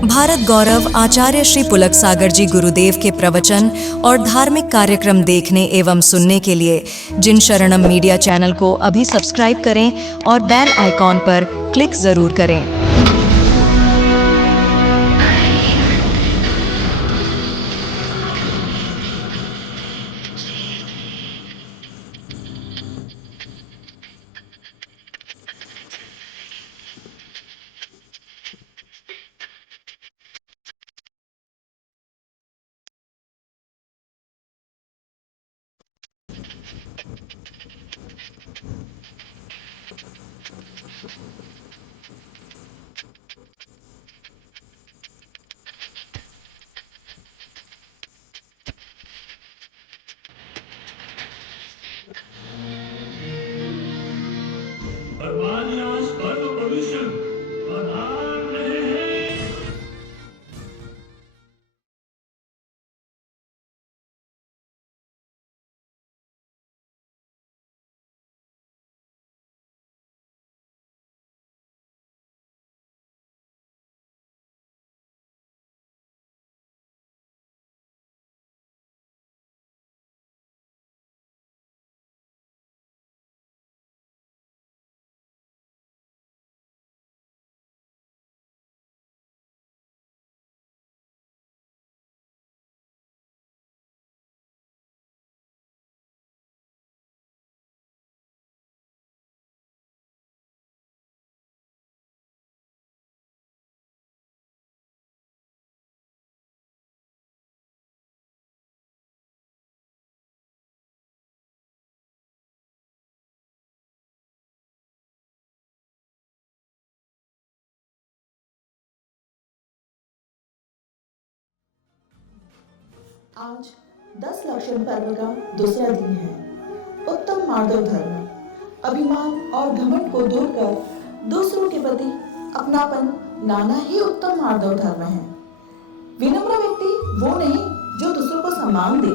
भारत गौरव आचार्य श्री पुलक सागर जी गुरुदेव के प्रवचन और धार्मिक कार्यक्रम देखने एवं सुनने के लिए जिन शरणम मीडिया चैनल को अभी सब्सक्राइब करें और बेल आइकॉन पर क्लिक जरूर करें। आज 10 लक्षण पर्व का दूसरा दिन है। उत्तम मार्दव धर्म अभिमान और घमंड को दूर कर दूसरों के प्रति अपनापन लाना ही उत्तम मार्दव धर्म है। विनम्र व्यक्ति वो नहीं जो दूसरों को सम्मान दे।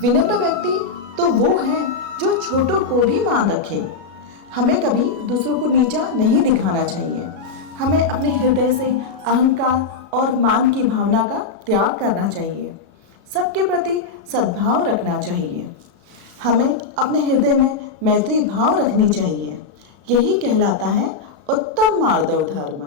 विनम्र व्यक्ति तो वो है जो छोटों को भी मान रखे। हमें कभी दूसरों को नीचा नहीं दिखाना चाहिए। हमें अपने हृदय से अहंकार और मान की भावना का त्याग करना चाहिए। सबके प्रति सद्भाव रखना चाहिए। हमें अपने हृदय में मैत्री भाव रखनी चाहिए। यही कहलाता है उत्तम मार्दव धर्म।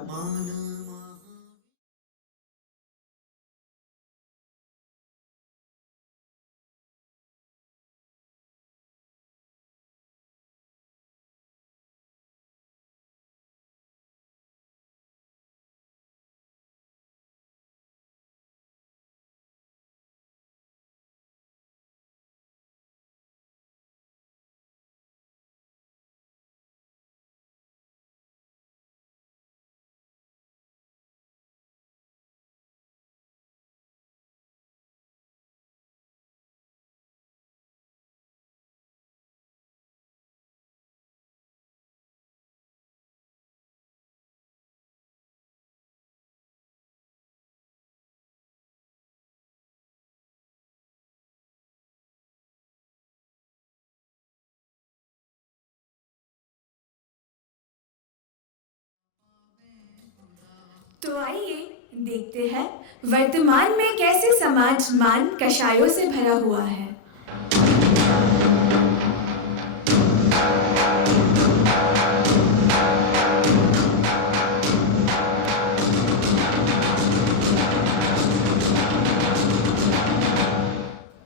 तो आइए देखते हैं वर्तमान में कैसे समाज मान कषायों से भरा हुआ है।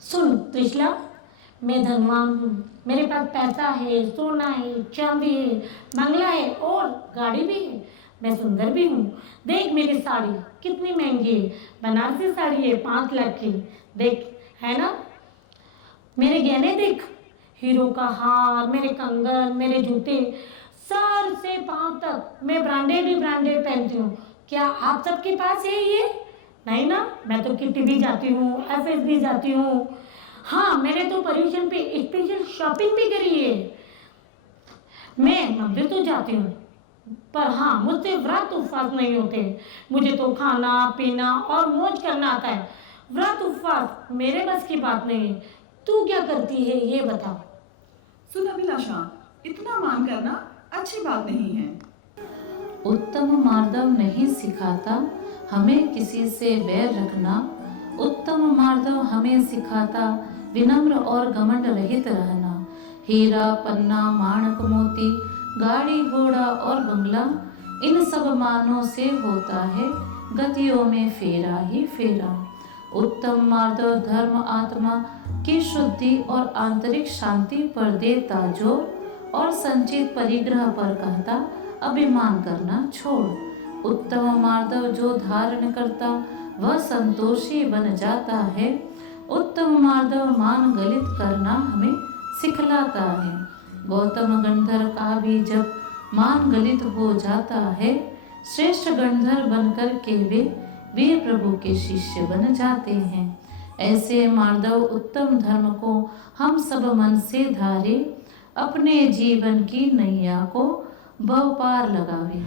सुन त्रिशला, मैं धनवान हूँ। मेरे पास पैसा है, सोना है, चांदी है, बंगला है और गाड़ी भी है। मैं सुंदर भी हूँ। देख मेरी साड़ी कितनी महंगी है। बनारसी साड़ी है 5 लाख की। देख, है ना। मेरे गहने देख, हीरो का हार, मेरे कंगन, मेरे जूते, सर से पांव तक मैं ब्रांडेड ही ब्रांडेड पहनती हूँ। क्या आप सबके पास है ये? नहीं ना। मैं तो किटी भी जाती हूँ, एफएस भी जाती हूँ। हाँ, मैंने तो पर्यूषण पे स्पेशल शॉपिंग भी करी है। मैं मंदिर तो जाती हूँ, पर हाँ, मुझसे व्रत उपवास नहीं होते। मुझे तो खाना पीना और मौज करना आता है। व्रत उपवास मेरे बस की बात नहीं है। तू क्या करती है ये बता। सुन अभिलाषा, इतना मान करना अच्छी बात नहीं है। उत्तम मार्दव नहीं सिखाता हमें किसी से बैर रखना। उत्तम मार्दव हमें सिखाता विनम्र और घमंड रहित रहना। हीरा पन्ना माणक मोती गाड़ी घोड़ा और बंगला, इन सब मानों से होता है गतियों में फेरा ही फेरा। उत्तम मार्दव धर्म आत्मा की शुद्धि और आंतरिक शांति पर देता जोर, और संचित परिग्रह पर कहता अभिमान करना छोड़। उत्तम मार्दव जो धारण करता वह संतोषी बन जाता है। उत्तम मार्दव मान गलित करना हमें सिखलाता है। गौतम गंधर का भी जब मान गलित हो जाता है, श्रेष्ठ गंधर बनकर के वे वीर प्रभु के शिष्य बन जाते हैं। ऐसे मार्दव उत्तम धर्म को हम सब मन से धारे, अपने जीवन की नैया को भव पार लगावे।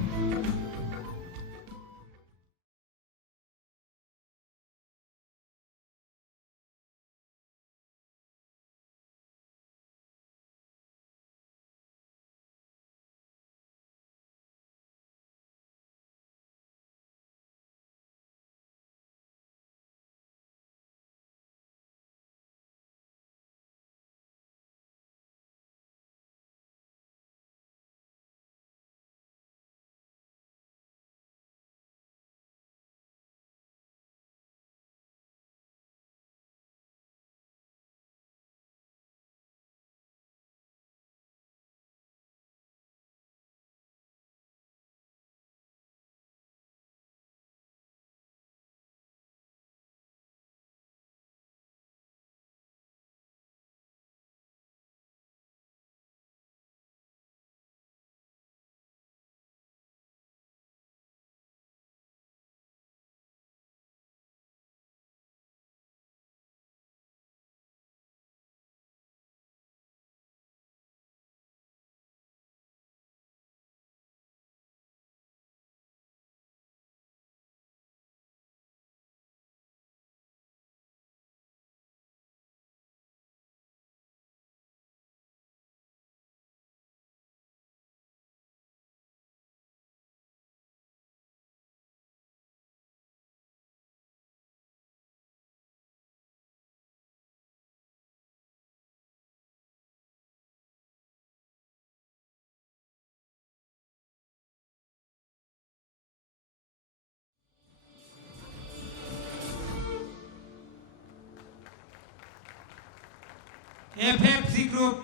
एफएफसी ग्रुप,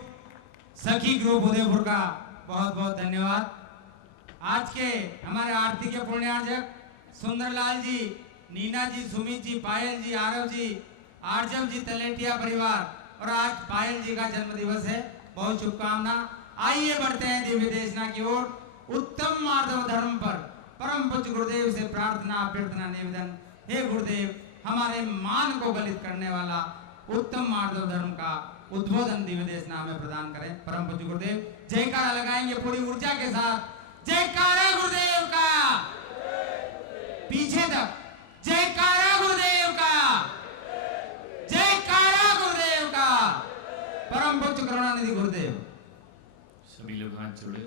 सखी ग्रुप उदयपुर का बहुत बहुत धन्यवाद। आज के हमारे आरती के पुण्यार्जक सुंदरलाल जी, नीना जी, सुमित जी, पायल जी, आरव जी, आर्जव जी, तलेटिया परिवार, और आज पायल जी का जन्म दिवस है, बहुत शुभकामना। आइए बढ़ते हैं दिव्य देशना की ओर। उत्तम मार्दव धर्म पर परम पूज्य गुरुदेव से प्रार्थना अभ्यर्थना निवेदन। हे गुरुदेव, हमारे मान को गलित करने वाला उत्तम मार्दव धर्म का उद्बोधन दिव्य देशना में प्रदान करें। परम पूज्य गुरुदेव जयकारा लगाएंगे पूरी ऊर्जा के साथ। जयकारा गुरुदेव का, पीछे तक जयकारा गुरुदेव का, जयकारा गुरुदेव का। परम पूज्य करुणानिधि गुरुदेव। सभी लोग हाथ जोड़े।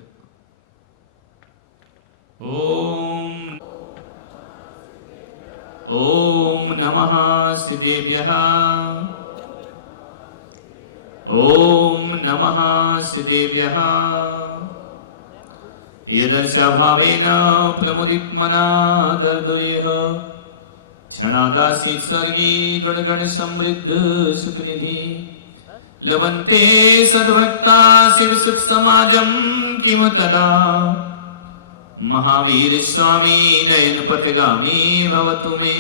ओम नमः सिद्धेभ्यः। ओम नमः सिद्धेभ्यः। यदर्शभावेन प्रमुदितमना दर्दुरेह क्षणादासीत् स्वर्गे गुणगण समृद्ध सुखनिधि। लभन्ते सद्भक्ता शिव सुख समाजम किम तदा। महावीर स्वामी नयन पथगामी भवतु मे।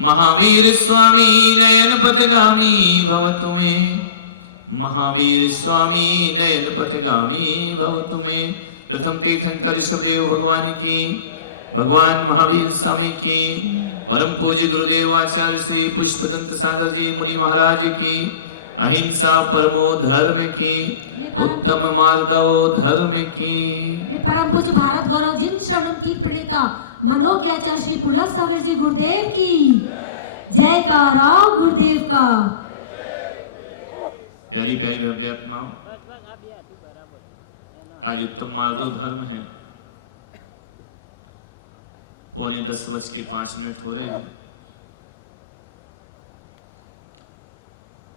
महावीर स्वामी नयन पथगामी भवतु मे। महावीर स्वामी नयन पथगामी भवतु मे। प्रथम तीर्थंकर ऋषभदेव भगवान की, भगवान महावीर स्वामी की, परम पूज्य गुरुदेव आचार्य श्री पुष्पदंत सागर जी मुनि महाराज की, अहिंसा परमो धर्म की, उत्तम मार्दव धर्म की। परम पूज्य भारत गौरव जिन शरणम तीर्थ प्रणेता मनोज्ञाचार्य श्री पुलक सागर जी गुरुदेव की जयकारा गुरुदेव का। प्यारी प्यारी भव्य आत्माओं, आज उत्तम मार्दव धर्म है। 9:10 हो रहे हैं।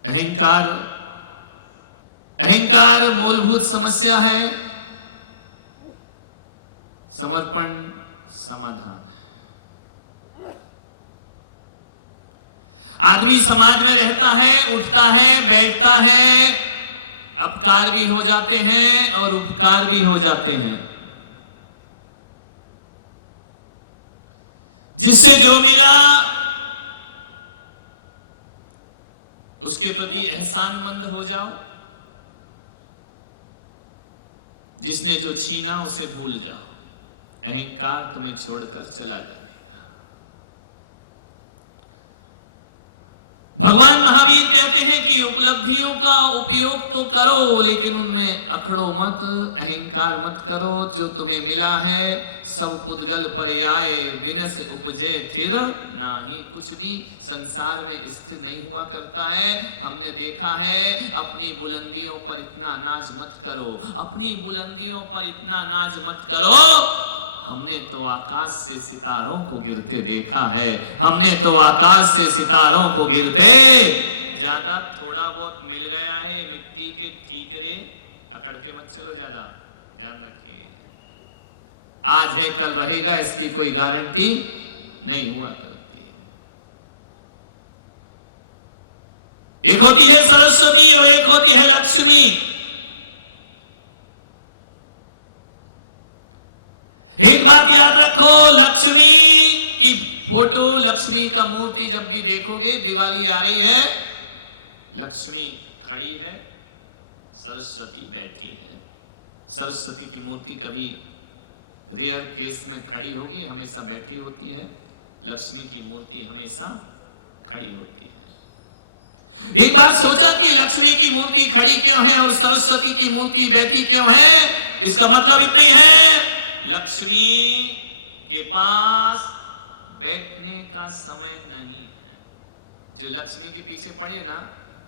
अहंकार, अहंकार मूलभूत समस्या है, समर्पण समाधान। आदमी समाज में रहता है, उठता है, बैठता है, अपकार भी हो जाते हैं और उपकार भी हो जाते हैं। जिससे जो मिला उसके प्रति एहसानमंद हो जाओ, जिसने जो छीना उसे भूल जाओ। अहंकार तुम्हें छोड़कर चला जाए। भगवान महावीर कहते हैं कि उपलब्धियों का उपयोग तो करो, लेकिन उनमें अखड़ो मत, अहंकार मत करो। जो तुम्हें मिला है सब पुद्गल पर्याय, विनस उपजे फिर नाही। कुछ भी संसार में स्थिर नहीं हुआ करता है। हमने देखा है, अपनी बुलंदियों पर इतना नाज मत करो, अपनी बुलंदियों पर इतना नाज मत करो। हमने तो आकाश से सितारों को गिरते देखा है, हमने तो आकाश से सितारों को गिरते। ज्यादा थोड़ा बहुत मिल गया है मिट्टी के ठीकरे, अकड़ के मत चलो, ज्यादा ध्यान रखिए। आज है कल रहेगा, इसकी कोई गारंटी नहीं हुआ करती। एक होती है सरस्वती और एक होती है लक्ष्मी। एक बात याद रखो, लक्ष्मी की फोटो, लक्ष्मी का मूर्ति जब भी देखोगे, दिवाली आ रही है, लक्ष्मी खड़ी है, सरस्वती बैठी है। सरस्वती की मूर्ति कभी रेयर केस में खड़ी होगी, हमेशा बैठी होती है। लक्ष्मी की मूर्ति हमेशा खड़ी होती है। एक बात सोचा कि लक्ष्मी की मूर्ति खड़ी क्यों है और सरस्वती की मूर्ति बैठी क्यों है? इसका मतलब इतना ही है, लक्ष्मी के पास बैठने का समय नहीं है। जो लक्ष्मी के पीछे पड़े ना,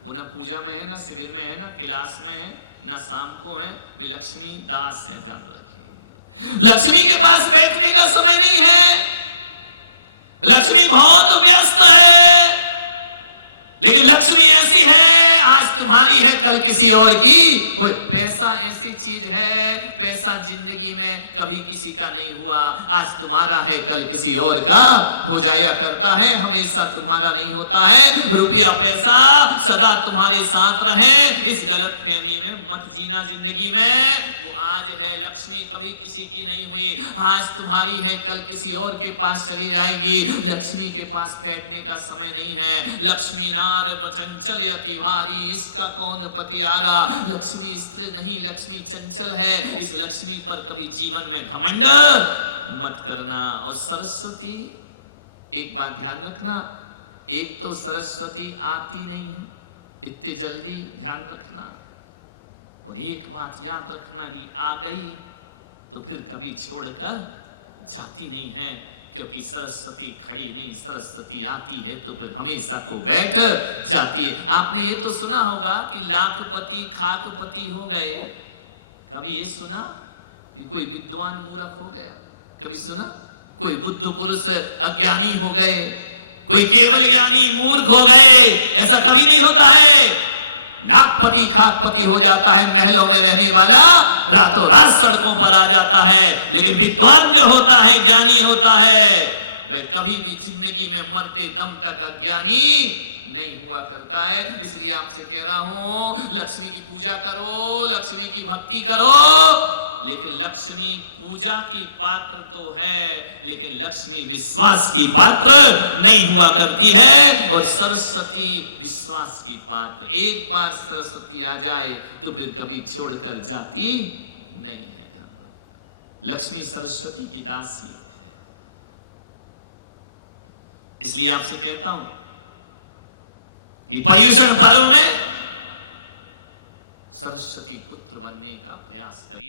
वो ना पूजा में है, ना शिविर में है, ना क्लास में है, ना शाम को है, वे लक्ष्मी दास है। ध्यान रखिए, लक्ष्मी के पास बैठने का समय नहीं है। लक्ष्मी बहुत व्यस्त है, लेकिन लक्ष्मी ऐसी है, आज तुम्हारी है कल किसी और की। कोई पैसा ऐसी चीज है, पैसा जिंदगी में कभी किसी का नहीं हुआ, आज तुम्हारा है कल किसी और का हो जाया करता है, हमेशा तुम्हारा नहीं होता है। रुपया पैसा सदा तुम्हारे साथ रहे, इस गलत फहमी में मत जीना जिंदगी में। वो आज है लक्ष्मी, कभी किसी की नहीं हुई, आज तुम्हारी है कल किसी और के पास चली जाएगी। लक्ष्मी के पास बैठने का समय नहीं है। लक्ष्मी नार चंचल अति भारी, इसका कौन पतियारा। लक्ष्मी स्थिर नहीं, लक्ष्मी चंचल है। इस लक्ष्मी पर कभी जीवन में घमंड मत करना। और सरस्वती, एक बात ध्यान रखना, एक तो सरस्वती आती नहीं है इतनी जल्दी, ध्यान रखना। और एक बात याद रखना, यदि आ गई तो फिर कभी छोड़कर जाती नहीं है, क्योंकि सरस्वती खड़ी नहीं, सरस्वती आती है तो फिर हमेशा को बैठ जाती है। आपने ये तो सुना होगा कि लाखपति खाकपति हो गए। कभी ये सुना कि कोई विद्वान मूर्ख हो गया? कभी सुना कोई बुद्ध पुरुष अज्ञानी हो गए, कोई केवल ज्ञानी मूर्ख हो गए? ऐसा कभी नहीं होता है। लाखपति खाकपति हो जाता है, महलों में रहने वाला रातों रात सड़कों पर आ जाता है। लेकिन विद्वान जो होता है, ज्ञानी होता है, वह कभी भी जिंदगी में मरते दम तक अज्ञानी नहीं हुआ करता है। इसलिए आपसे कह रहा हूं, लक्ष्मी की पूजा करो, लक्ष्मी की भक्ति करो, लेकिन लक्ष्मी पूजा की पात्र तो है, लेकिन लक्ष्मी विश्वास की पात्र नहीं हुआ करती है। और सरस्वती विश्वास की पात्र, एक बार सरस्वती आ जाए तो फिर कभी छोड़कर जाती नहीं है। लक्ष्मी सरस्वती की दासी है। इसलिए आपसे कहता हूं कि पर्युषण पर्व में सरस्वती पुत्र बनने का प्रयास करें।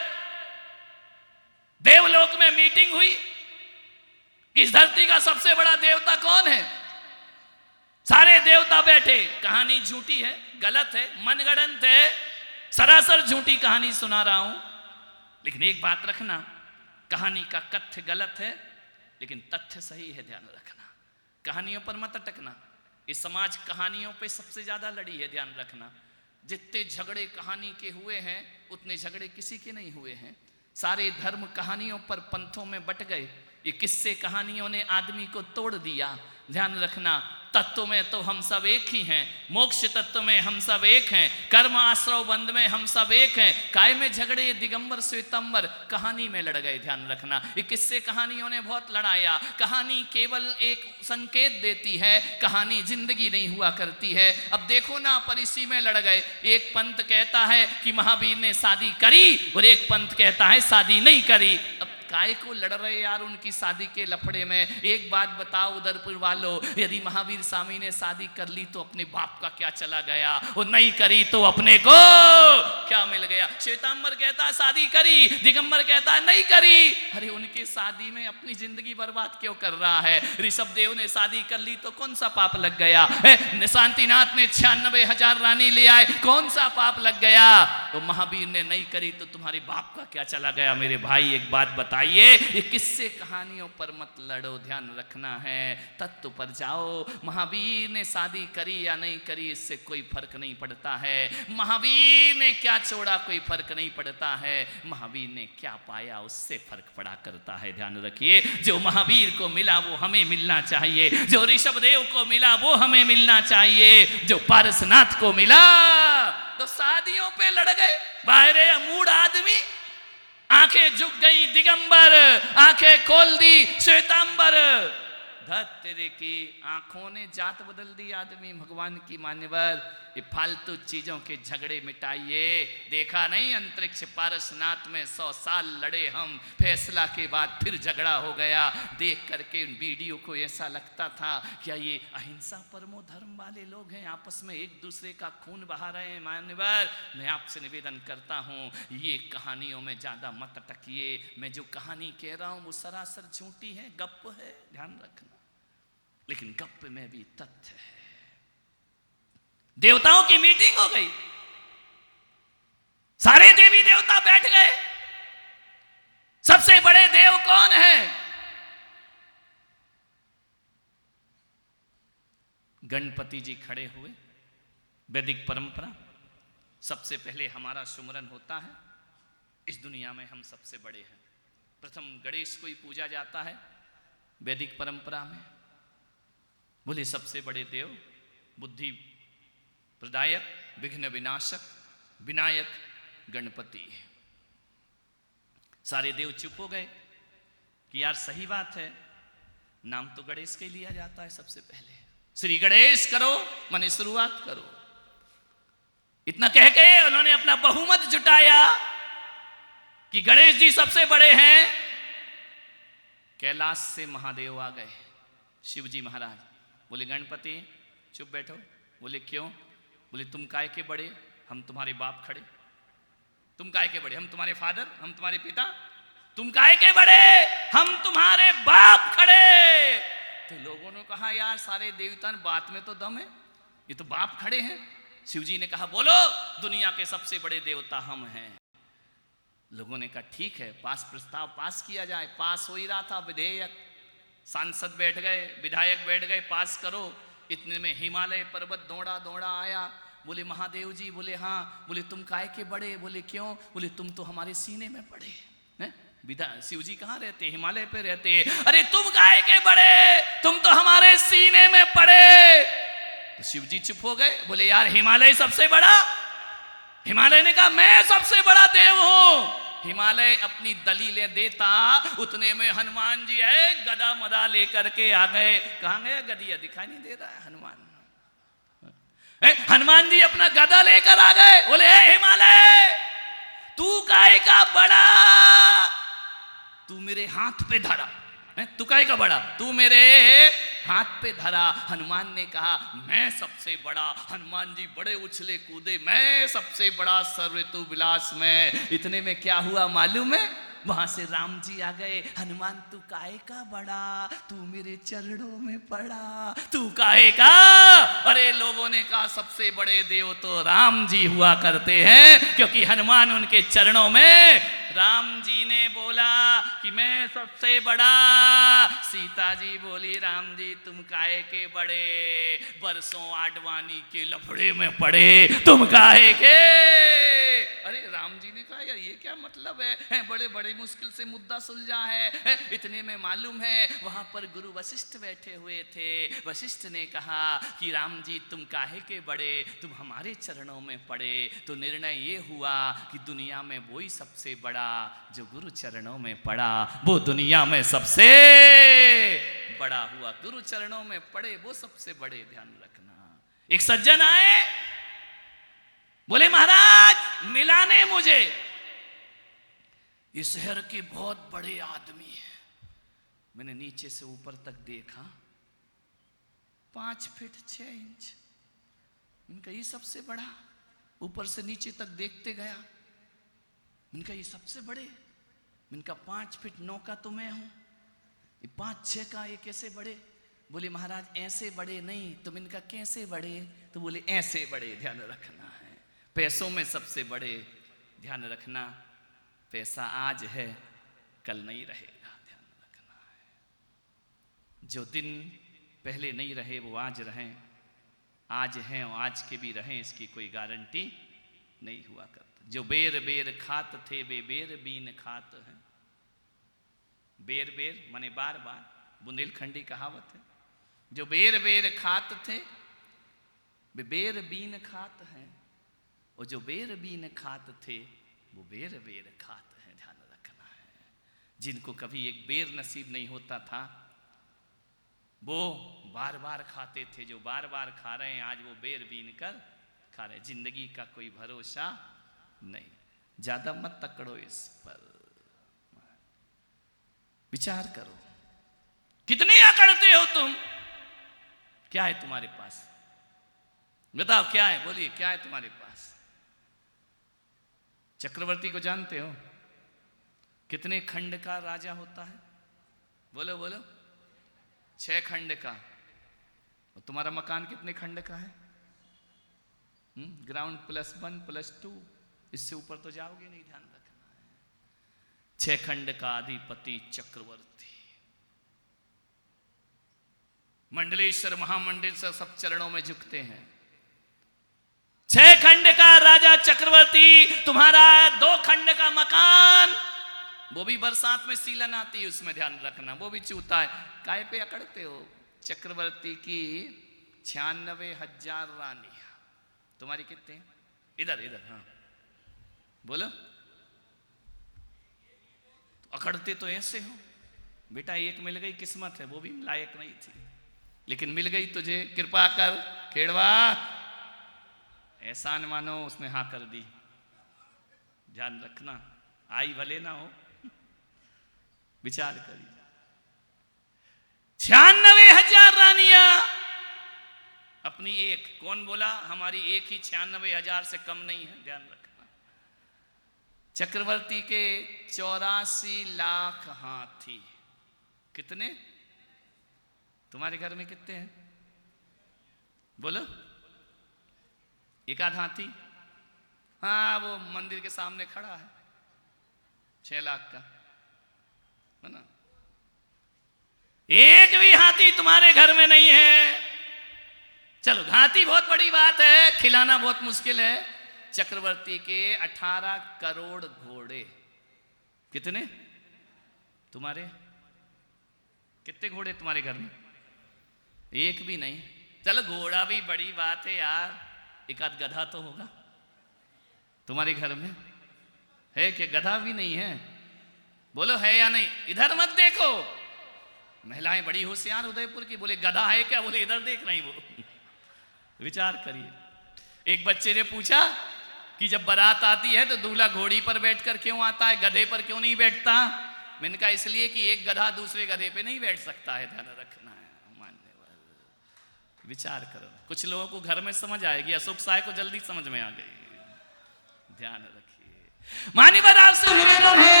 निवेदन है,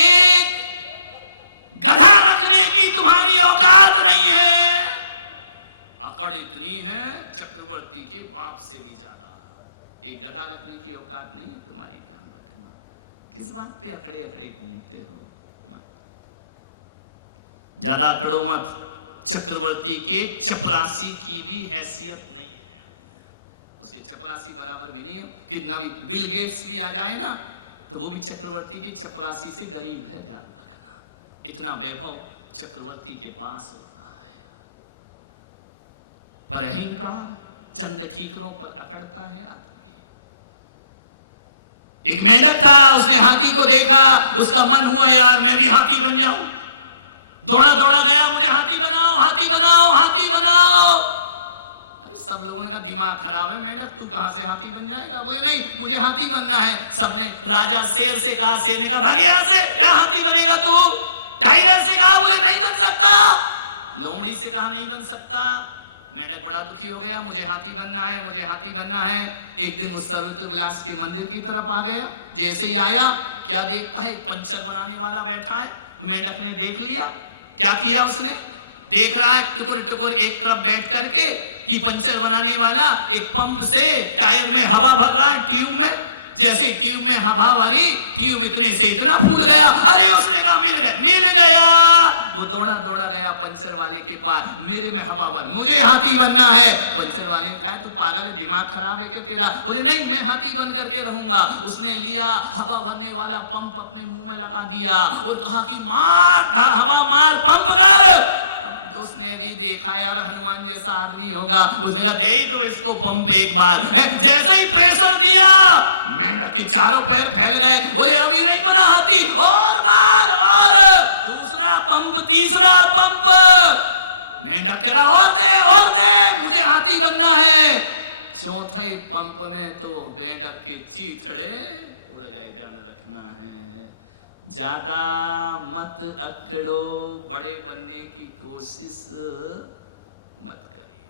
एक गधा रखने की तुम्हारी औकात नहीं है। अकड़ इतनी है चक्रवर्ती के बाप से भी ज्यादा। एक गधा रखने की औकात नहीं है तुम्हारी, ध्यान रखना। किस बात पे अकड़े अकड़े घूमते हो? ज्यादा अकड़ो मत। चक्रवर्ती के चपरासी की भी हैसियत नहीं है, उसके चपरासी बराबर भी नहीं है। कितना भी बिल गेट्स भी आ जाए ना, तो वो भी चक्रवर्ती की चपरासी से गरीब है, ध्यान रखना। इतना वैभव चक्रवर्ती के पास होता है, पर अहंकार चंद ठीकरों पर अकड़ता है आदमी। एक मेंढक था, उसने हाथी को देखा, उसका मन हुआ यार मैं भी हाथी बन जाऊं। दौड़ा दौड़ा गया, मुझे हाथी बनाओ, हाथी बनाओ, हाथी बनाओ। अरे सब लोगों ने कहा दिमाग खराब है मेंढक, तू कहां से हाथी बन जाएगा? बोले नहीं, मुझे हाथी बनना है। सबने राजा शेर से कहा, शेर ने कहा भाग यहां से, क्या हाथी बनेगा तू? टाइगर से कहा, बोले नहीं बन सकता। लोमड़ी से कहा नहीं बन सकता। मेंढक बड़ा दुखी हो गया, मुझे हाथी बनना है, मुझे हाथी बनना है। एक दिन उस सर्वत्र विलास के मंदिर की तरफ आ गया। जैसे ही आया, क्या देखता है, एक पंचर बनाने वाला बैठा है। मेंढक ने देख लिया, क्या किया उसने? देख रहा है टुकुर टुकुर एक तरफ बैठ करके कि पंचर बनाने वाला एक पंप से टायर में हवा भर रहा है, ट्यूब में। जैसे ट्यूब में हवा भरी, ट्यूब इतने से इतना फूल गया। अरे उसने कहा मिल गया, मिल गया। वो दौड़ा दौड़ा गया पंचर वाले के पास, मेरे में हवा भर, मुझे हाथी बनना है। पंचर वाले ने कहा तू पागल है, दिमाग खराब है क्या तेरा? बोले नहीं, मैं हाथी बन करके रहूंगा। उसने लिया हवा भरने वाला पंप, अपने मुंह में लगा दिया और कहा कि मार हवा मार, पंप कर। उसने भी देखा यार हनुमान जैसा आदमी होगा, उसने कहा दे दो इसको पंप एक बार। जैसे ही प्रेशर दिया, मेंढक के चारों पैर फैल गए। बोले अभी नहीं बना हाथी, और मार, और दूसरा पंप, तीसरा पंप। मेंढक कह रहा और दे, मुझे हाथी बनना है। चौथे पंप में तो मेंढक के चीथड़े उड़ गए। ध्यान रखना है, ज्यादा मत अकड़ो, बड़े बनने की कोशिश मत करिए।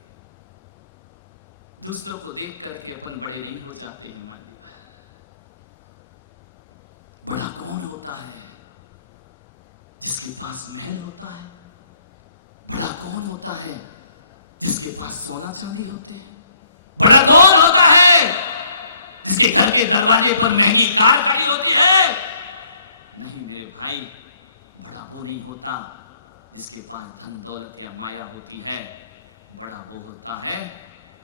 दूसरों को देख करके अपन बड़े नहीं हो जाते हैं। मानिए बड़ा कौन होता है? जिसके पास महल होता है। बड़ा कौन होता है? जिसके पास सोना चांदी होते हैं। बड़ा कौन होता है? जिसके घर के दरवाजे पर महंगी कार खड़ी होती है। नहीं मेरे भाई, बड़ा वो नहीं होता जिसके पास धन दौलत या माया होती है। बड़ा वो होता है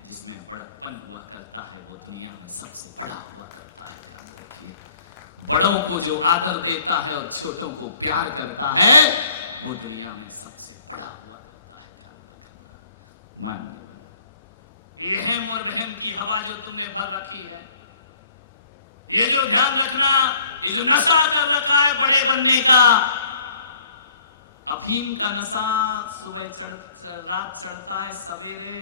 जिसमें बड़प्पन हुआ करता है, वो दुनिया में सबसे बड़ा हुआ करता है। ध्यान रखिए, बड़ों को जो आदर देता है और छोटों को प्यार करता है, वो दुनिया में सबसे बड़ा हुआ करता है। ध्यान रखना। मान ये है मोर बहन की हवा जो तुमने भर रखी है। ये जो ध्यान रखना, ये जो नशा कर रखा है बड़े बनने का, अफीम का नशा रात चढ़ता है सवेरे।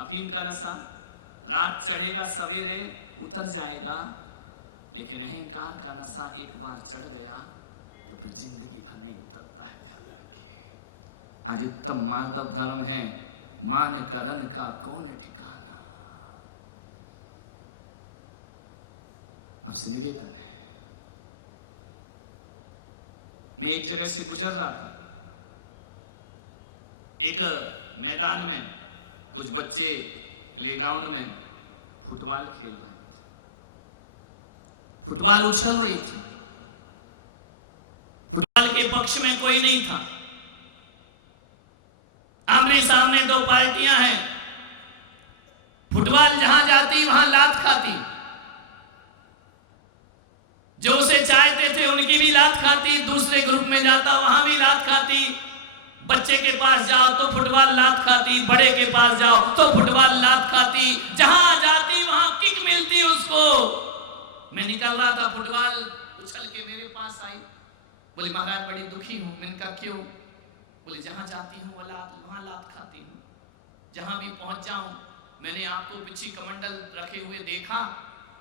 अफीम का नशा रात चढ़ेगा, सवेरे उतर जाएगा। लेकिन अहंकार का नशा एक बार चढ़ गया तो फिर जिंदगी भर नहीं उतरता है। आज उत्तम माधव धर्म है, मान करन का कौन ठिकाना। आपसे निवेदन है, मैं एक जगह से गुजर रहा था। एक मैदान में कुछ बच्चे प्लेग्राउंड में फुटबॉल खेल रहे थे। फुटबॉल उछल रही थी। फुटबॉल के पक्ष में कोई नहीं था। आमने सामने दो पार्टियां हैं। फुटबॉल जहां जाती वहां लात खाती। जो उसे चाहते थे उनकी भी लात खाती, दूसरे ग्रुप में जाता वहां भी लात खाती। बच्चे के पास जाओ तो फुटबॉल लात खाती, बड़े के पास जाओ तो फुटबॉल लात खाती। जहां जाती वहां किक मिलती उसको। मैं निकल रहा था, फुटबॉल उछल के मेरे पास आई। बोली महाराज बड़ी दुखी हूं। मैंने कहा क्यों? बोले जहां जाती हूँ वहां लात खाती हूँ। जहां भी पहुंच जाऊं, मैंने आपको बिच्छी कमंडल रखे हुए देखा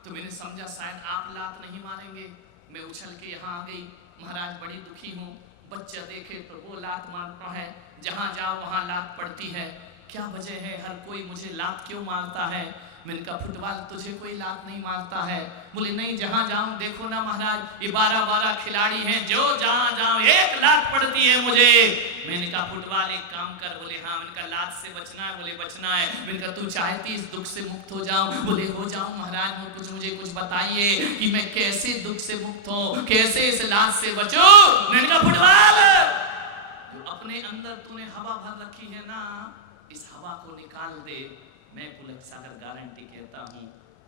तो मैंने समझा शायद आप लात नहीं मारेंगे। मैं उछल के यहाँ आ गई। महाराज बड़ी दुखी हूँ। बच्चा देखे तो वो लात मारता है, जहाँ जाओ वहाँ लात पड़ती है। क्या वजह है, हर कोई मुझे लात क्यों मारता है? मैंने कहा फुटबॉल तुझे कोई लात नहीं मारता है। बोले नहीं, जहां जाऊं देखो ना महाराज, ये 12 खिलाड़ी हैं, जो जहां जाऊं एक लात पड़ती है मुझे। मैंने कहा फुटबॉल एक काम कर। बोले हाँ। मैंने कहा लात से बचना है? बोले बचना है। मैंने कहा तू चाहती इस दुख से मुक्त हो जाऊं? बोले हो जाऊं महाराज, मुझे कुछ बताइए कि मैं कैसे दुख से मुक्त हूं, कैसे इस लात से बचूं। मैंने कहा फुटबॉल, जो अपने अंदर तूने हवा भर रखी है ना, इस हवा को निकाल दे। मैं पुलक सागर गारंटी कहता हूं,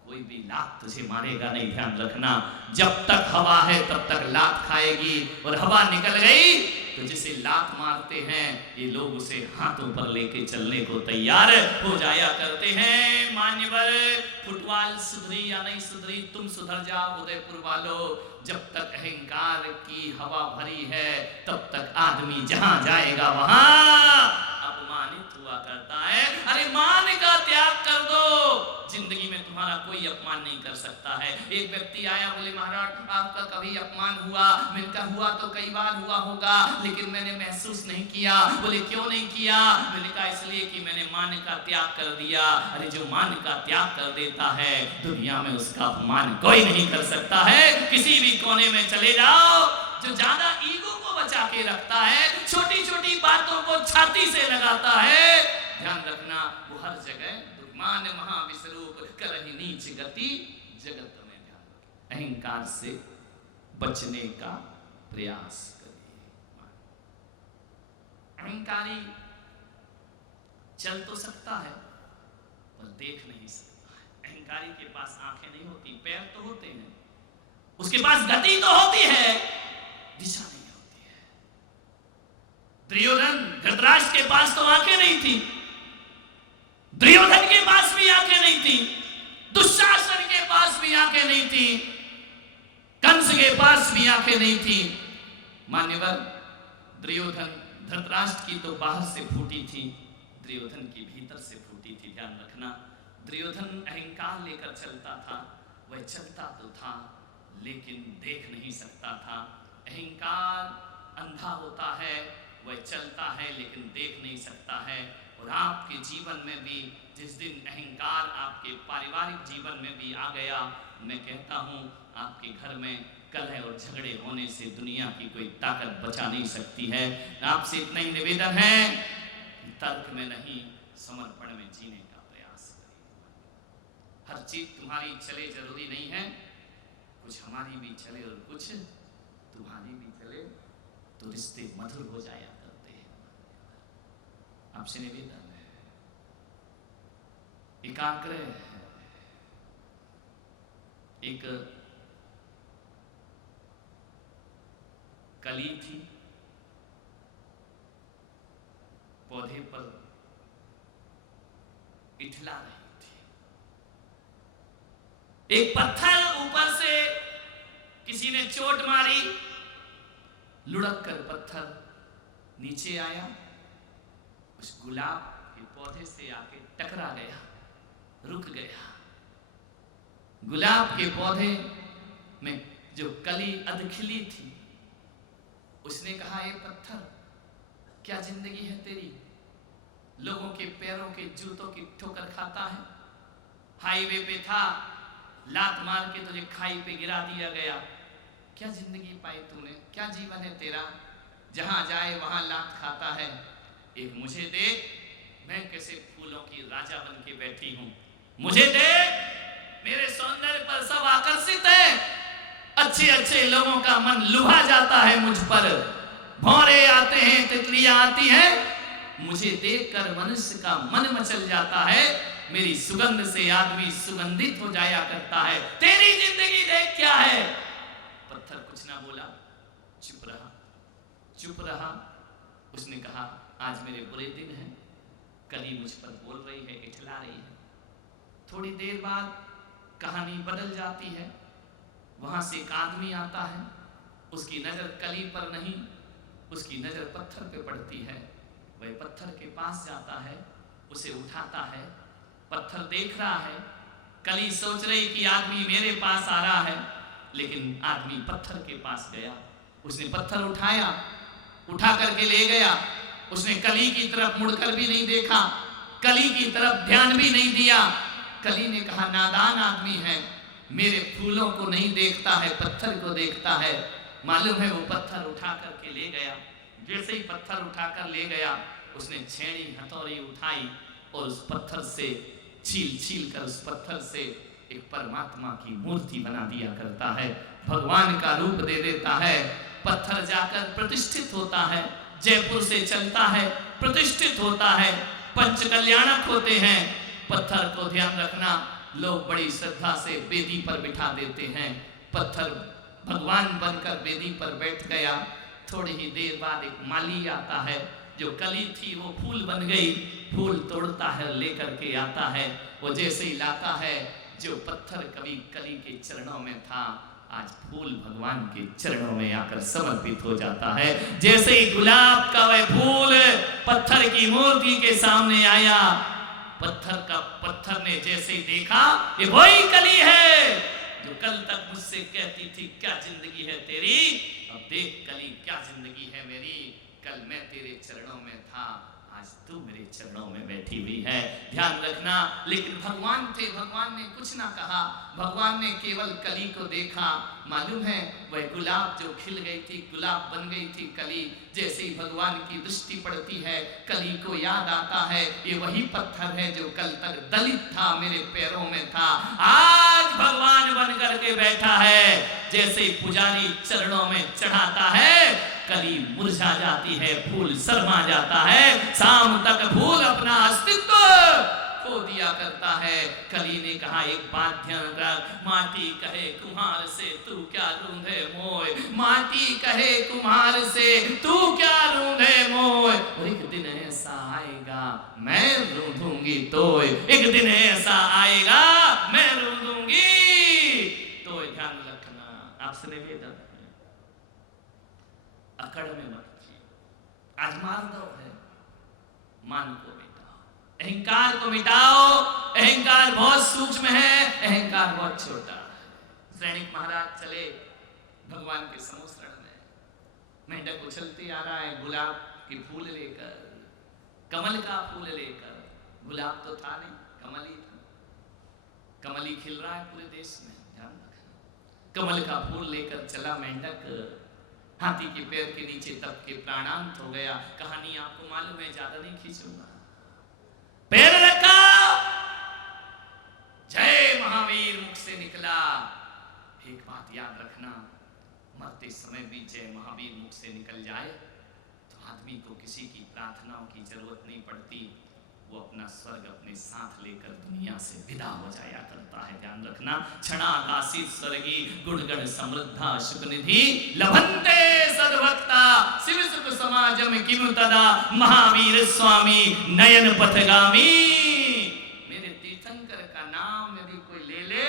कोई भी लात तुझे मारेगा नहीं। ध्यान रखना, जब तक हवा है तब तक लात खाएगी, और हवा निकल गई तो जिसे लात मारते हैं ये लोग उसे हाथों पर लेके चलने को तैयार हो जाया करते हैं। मान्यवर, फुटबॉल सुधरी या नहीं सुधरी, तुम सुधर जाओ उदयपुर वालों। जब तक अहंकार की हवा भरी है तब तक आदमी जहां जाएगा वहां अपमानित हुआ करता है। अरे मान का त्याग कर दो, जिंदगी में तुम्हारा कोई अपमान नहीं कर सकता है। एक व्यक्ति आया, बोले महाराज आपका कभी अपमान हुआ? मैंने कहा हुआ तो कई बार हुआ होगा, लेकिन मैंने महसूस नहीं किया। बोले क्यों नहीं किया? मैंने कहा इसलिए कि मैंने मान का त्याग कर दिया। अरे जो मान का त्याग कर देता है दुनिया में उसका अपमान कोई नहीं कर सकता है। किसी भी कोने में चले जाओ, जो ज्यादा ईगो को बचा के रखता है, छोटी छोटी बातों को छाती से लगाता है, ध्यान रखना वो हर जगह दुर्मान महाविश्वरूप करहि नीच गति जगत में। ध्यान रखें, अहंकार से बचने का प्रयास करिए। अहंकारी चल तो सकता है पर देख नहीं सकता है। अहंकारी के पास आंखें नहीं होती, पैर तो होते हैं, उसके पास गति तो होती है, दिशा नहीं होती है। दुर्योधन धृतराष्ट्र के पास तो आंखें नहीं थी, दुर्योधन के पास भी आंखें नहीं थी, दुशासन के पास भी आंखें नहीं थी, कंस के पास भी आंखें नहीं थी। मान्यवर, दुर्योधन धृतराष्ट्र की तो बाहर से फूटी थी, दुर्योधन की भीतर से फूटी थी। ध्यान रखना, दुर्योधन अहंकार लेकर चलता था, वह चलता तो था लेकिन देख नहीं सकता था। अहंकार अंधा होता है, वह चलता है लेकिन देख नहीं सकता है। और आपके जीवन में भी जिस दिन अहंकार आपके पारिवारिक जीवन में भी आ गया, मैं कहता हूँ आपके घर में कलह और झगड़े होने से दुनिया की कोई ताकत बचा नहीं सकती है। आपसे इतना ही निवेदन है, तर्क में नहीं समर्पण में जीने का प्रयास करिए। हर चीज तुम्हारी चले जरूरी नहीं है, कुछ हमारी भी चले और कुछ तुम्हारी भी चले तो रिश्ते मधुर हो जाया करते हैं। आपसे निवेदन है, एकाग्र एक कली थी, पौधे पर इठला रही थी। एक पत्थर ऊपर से किसी ने चोट मारी, लुढ़क कर पत्थर नीचे आया, उस गुलाब के पौधे से आके टकरा गया, रुक गया। गुलाब के पौधे में जो कली अधखिली थी, उसने कहा ये पत्थर क्या जिंदगी है तेरी? लोगों के पैरों के जूतों की ठोकर खाता है। हाईवे पे था, लात मार के तुझे खाई पे गिरा दिया गया। क्या जिंदगी पाई तूने? क्या जीवन है तेरा? जहां जाए वहां लात खाता है। एक मुझे देख, मैं कैसे फूलों की राजा बन के बैठी हूं। मुझे देख, मेरे सौंदर्य पर सब आकर्षित है। अच्छे अच्छे लोगों का मन लुभा जाता है मुझ पर। भौरे आते हैं, तितलियां आती हैं, मुझे देखकर मनुष्य का मन मचल जाता है। मेरी सुगंध से आदमी सुगंधित हो जाया करता है। तेरी जिंदगी देख क्या है? पत्थर कुछ ना बोला, चुप रहा, चुप रहा। उसने कहा आज मेरे बुरे दिन हैं, कली मुझ पर बोल रही है, इठला रही है। थोड़ी देर बाद कहानी बदल जाती है। वहां से एक आदमी आता है, उसकी नजर कली पर नहीं, उसकी नजर पत्थर पे पड़ती है। वह पत्थर के पास जाता है, उसे उठाता है। पत्थर देख रहा है, कली सोच रही कि आदमी मेरे पास आ रहा है, लेकिन आदमी पत्थर के पास गया। उसने पत्थर उठाया, उठा करके ले गया। उसने कली की तरफ मुड़कर भी नहीं देखा। कली की तरफ ध्यान भी नहीं दिया। कली ने कहा नादान आदमी है, मेरे फूलों को नहीं देखता है, पत्थर को देखता है। मालूम है वो पत्थर उठा करके ले गया। जैसे ही पत्थर उठाकर ले गया, उसने छेड़ी हथौड़ी उठाई और उस पत्थर से छील छील कर उस पत्थर से एक परमात्मा की मूर्ति बना दिया करता है, भगवान का रूप दे देता है। पत्थर जाकर प्रतिष्ठित होता है, जयपुर से चलता है, प्रतिष्ठित होता है, पंच कल्याणक होते हैं। पत्थर को ध्यान रखना, लोग बड़ी श्रद्धा से वेदी पर बिठा देते हैं। पत्थर भगवान बनकर वेदी पर बैठ गया। थोड़ी ही देर बाद एक माली आता है, जो कली थी वो फूल बन गई। फूल तोड़ता है, लेकर के आता है। वो जैसे ही लाता है, जो पत्थर कभी कली के चरणों में था, आज फूल भगवान के चरणों में आकर समर्पित हो जाता है। जैसे ही गुलाब का वह फूल पत्थर की मूर्ति के सामने आया, पत्थर ने जैसे ही देखा, ये वही कली है जो कल तक मुझसे कहती थी क्या जिंदगी है तेरी, अब देख कली क्या जिंदगी है मेरी। कल मैं तेरे चरणों में था, आज तू मेरे चरणों में बैठी हुई है। ध्यान रखना। लेकिन भगवान थे, भगवान ने कुछ ना कहा, भगवान ने केवल कली को देखा। मालूम है वह गुलाब जो खिल गई थी, गुलाब बन गई थी कली। जैसे ही भगवान की दृष्टि पड़ती है, कली को याद आता है ये वही पत्थर है जो कल तक दलित था, मेरे पैरों में था, आज भगवान बन करके बैठा है। जैसे ही पुजारी चरणों में चढ़ाता है, कली मुरझा जाती है, फूल शर्मा जाता है। शाम तक फूल अपना अस्तित्व खो दिया करता है। कली ने कहा एक बात ध्यान रख, माटी कहे कुम्हार से तू क्या रूंधे मोय, माटी कहे कुम्हार से तू क्या रूंधे मोय। और एक दिन ऐसा आएगा मैं रूंधूंगी तोय, एक दिन ऐसा आएगा मैं रूंधूंगी तोय। ध्यान रखना। आपसे निवेदन है, अकड़ में मत जी। आज मार्दव है, मान को मिटाओ, अहंकार को मिटाओ। अहंकार बहुत सूक्ष्म है, अहंकार बहुत छोटा। सैनिक महाराज चले भगवान के समोसरण में, मेंढक उछलते आ रहा है गुलाब के फूल लेकर, कमल का फूल लेकर। गुलाब तो था नहीं, कमल ही था। कमल ही खिल रहा है पूरे देश में, ध्यान रखना। कमल का फूल लेकर चला मेंढक, हाथी के पैर के नीचे तब के प्राणांत हो गया। कहानी आपको मालूम है, ज्यादा नहीं खींचूंगा। पैर रखा, जय महावीर मुख से निकला। एक बात याद रखना, मरते समय भी जय महावीर मुख से निकल जाए तो आदमी को किसी की प्रार्थनाओं की जरूरत नहीं पड़ती। वो अपना स्वर्ग अपने साथ लेकर दुनिया से विदा हो जाया करता है। ध्यान रखना। क्षणाकाशित स्वर्गी गुणगण समृद्धा शुकनिधि लभन्ते सद्भक्ता शिव सुख समाजम किमु तदा महावीर स्वामी नयन पथगामी। मेरे तीर्थंकर का नाम यदि कोई ले ले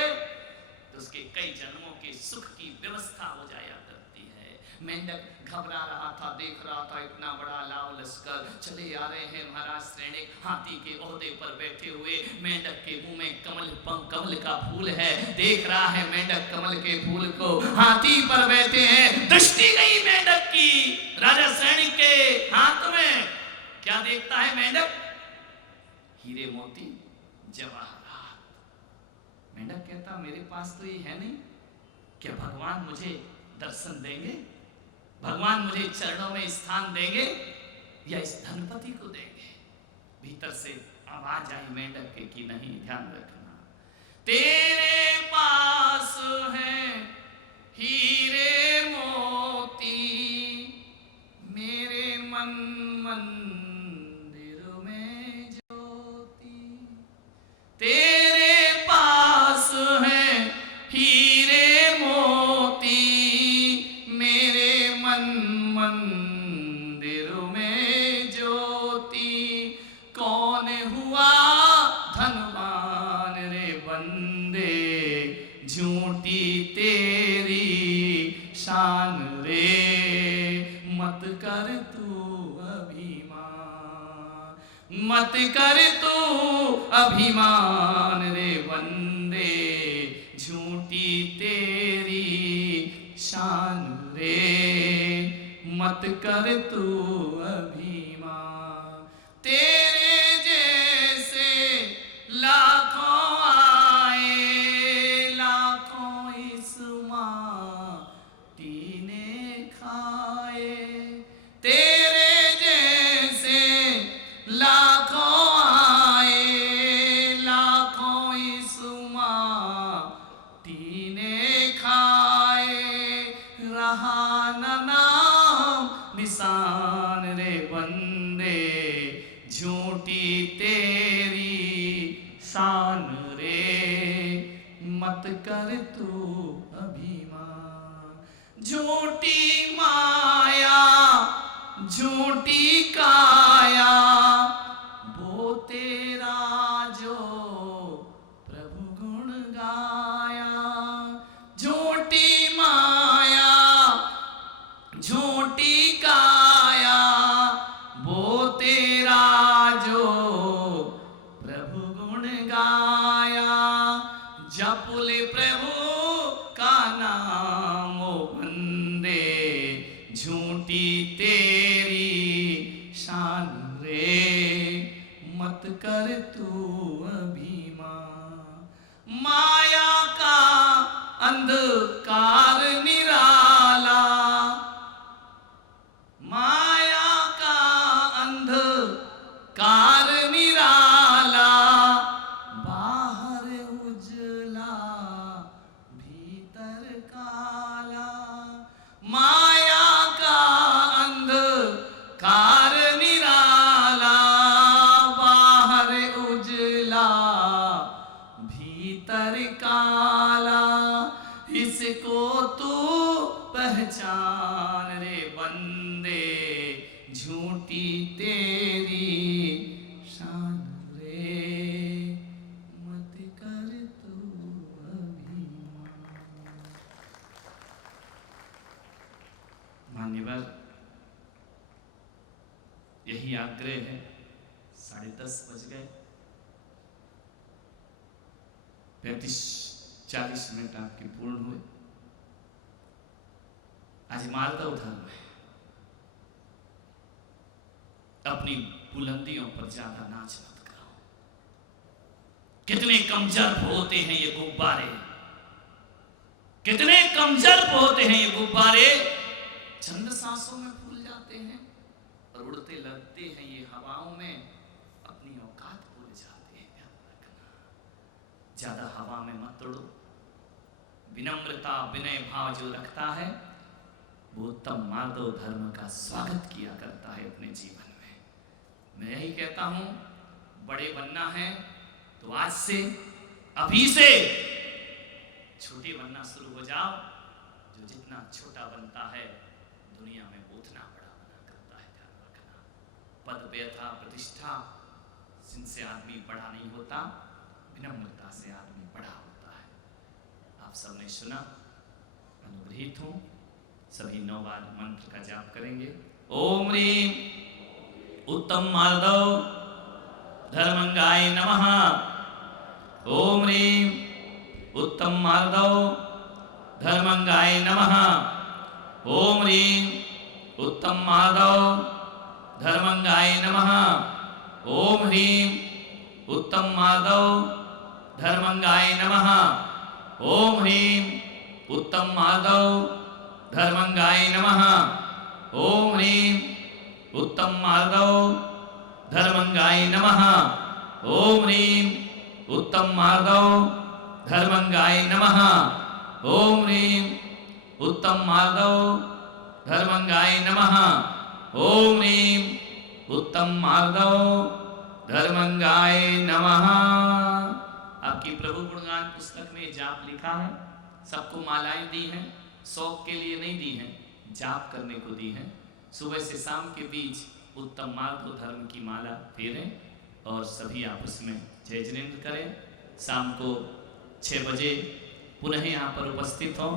तो उसके कई जन्मों के सुख की व्यवस्था हो जाया करती है। मेंढक घबरा रहा था, देख रहा था इतना बड़ा लाव लश्कर चले आ रहे हैं। महाराज सैनिक हाथी के ओहदे पर बैठे हुए, मेंढक के मुंह में कमल का फूल है। देख रहा है मेंढक कमल के फूल को, हाथी पर बैठे हैं। दृष्टि गई मेंढक की राजा सैनिक के हाथ में। क्या देखता है मेंढक? हीरे मोती जवाहरात। मेंढक कहता मेरे पास तो ये है नहीं, क्या भगवान मुझे दर्शन देंगे? भगवान मुझे चरणों में स्थान देंगे या इस धनपति को देंगे? भीतर से आवाज आई मेंढक के कि नहीं। ध्यान रखना। तेरे पास है हीरे मोती, मेरे मन मंदिर में ज्योति। तेरे पास है हीरे मोती, मेरे मन मंदिर में ज्योति। कौन हुआ धनवान रे बंदे, झूठी तेरी शान रे। मत कर तू अभिमान, मत कर तू अभिमान रे बंदे, झूठी तेरी शान रे। मत कर तू अभिमान। तेरे जैसे तेरी शान रे, मत कर तू अभिमान। झूठी माया झूठी काया, वो तेरा जो प्रभु गुण गाया। झूठी माया झूठी काया, वो तेरा जो प्रभु गुण गाया। जपुले प्रभु का नाम बंदे, झूठी तेरी शान रे, मत कर तू अभिमान। माया का अंधकार निराला, माया का अंधकार निराला, बाहर उजला भीतर काला। माया का अंधकार निराला, बाहर उजला भीतर काला। इसको तू पहचान रे बंदे, झूठी तेरी शान रे, मत कर तू अभिमान। मान्यवर, यही आग्रह है। 10:30 बज गए, 35-40 मिनट आपके पूर्ण हुए। आज मार्दव धर्म है, अपनी बुलंदियों पर ज्यादा नाच मत करो। कितने कमजोर होते हैं ये गुब्बारे, कितने कमजोर होते हैं ये गुब्बारे। चंद सांसों में फूल जाते हैं और उड़ते लगते हैं ये हवाओं में, अपनी औकात भूल जाते हैं। ध्यान रखना, ज्यादा हवा में मत उड़ो। विनम्रता विनय भाव जो रखता है, वो उत्तम मार्दव धर्म का स्वागत किया करता है अपने जीवन में। मैं यही कहता हूं, बड़े बनना है तो आज से, अभी से छोटे बनना शुरू हो जाओ। जो जितना छोटा बनता है, दुनिया में उतना बड़ा बना करता है। ध्यान रखना, पद व्यथा प्रतिष्ठा जिनसे आदमी बड़ा नहीं होता, विनम्रता से आदमी बड़ा होता है। आप सबने सुना, अनुग्रहित हूं। सभी 9 बार मंत्र का जाप करेंगे। ओम ह्रीं उत्तम मार्दव धर्मंगाय नमः। ओम ह्रीं उत्तम मार्दव धर्मंगाय नमः। ओम ह्रीं उत्तम मार्दव धर्मंगाय नमः। ओम ह्रीं उत्तम मार्दव धर्मंगाय नमः। ओम ह्रीं उत्तम मार्दव धर्मंगाय नमः। ओम ह्रीं उत्तम मार्दव धर्मंगाय नमः। ओम ह्रीं उत्तम मार्दव धर्मंगाय नमः। ओम ह्रीं उत्तम मार्दव धर्मंगाय नमः। ओम ह्रीं उत्तम मार्दव धर्मंगाय नमः। आपकी प्रभु गुणगान पुस्तक में जाप लिखा है। सबको मालाएं दी हैं, शौक के लिए नहीं दी हैं, जाप करने को दी हैं। सुबह से शाम के बीच उत्तम मार्दव धर्म की माला फेरें और सभी आपस में जय जिनेंद्र करें। शाम को 6 बजे पुनः यहाँ पर उपस्थित हों।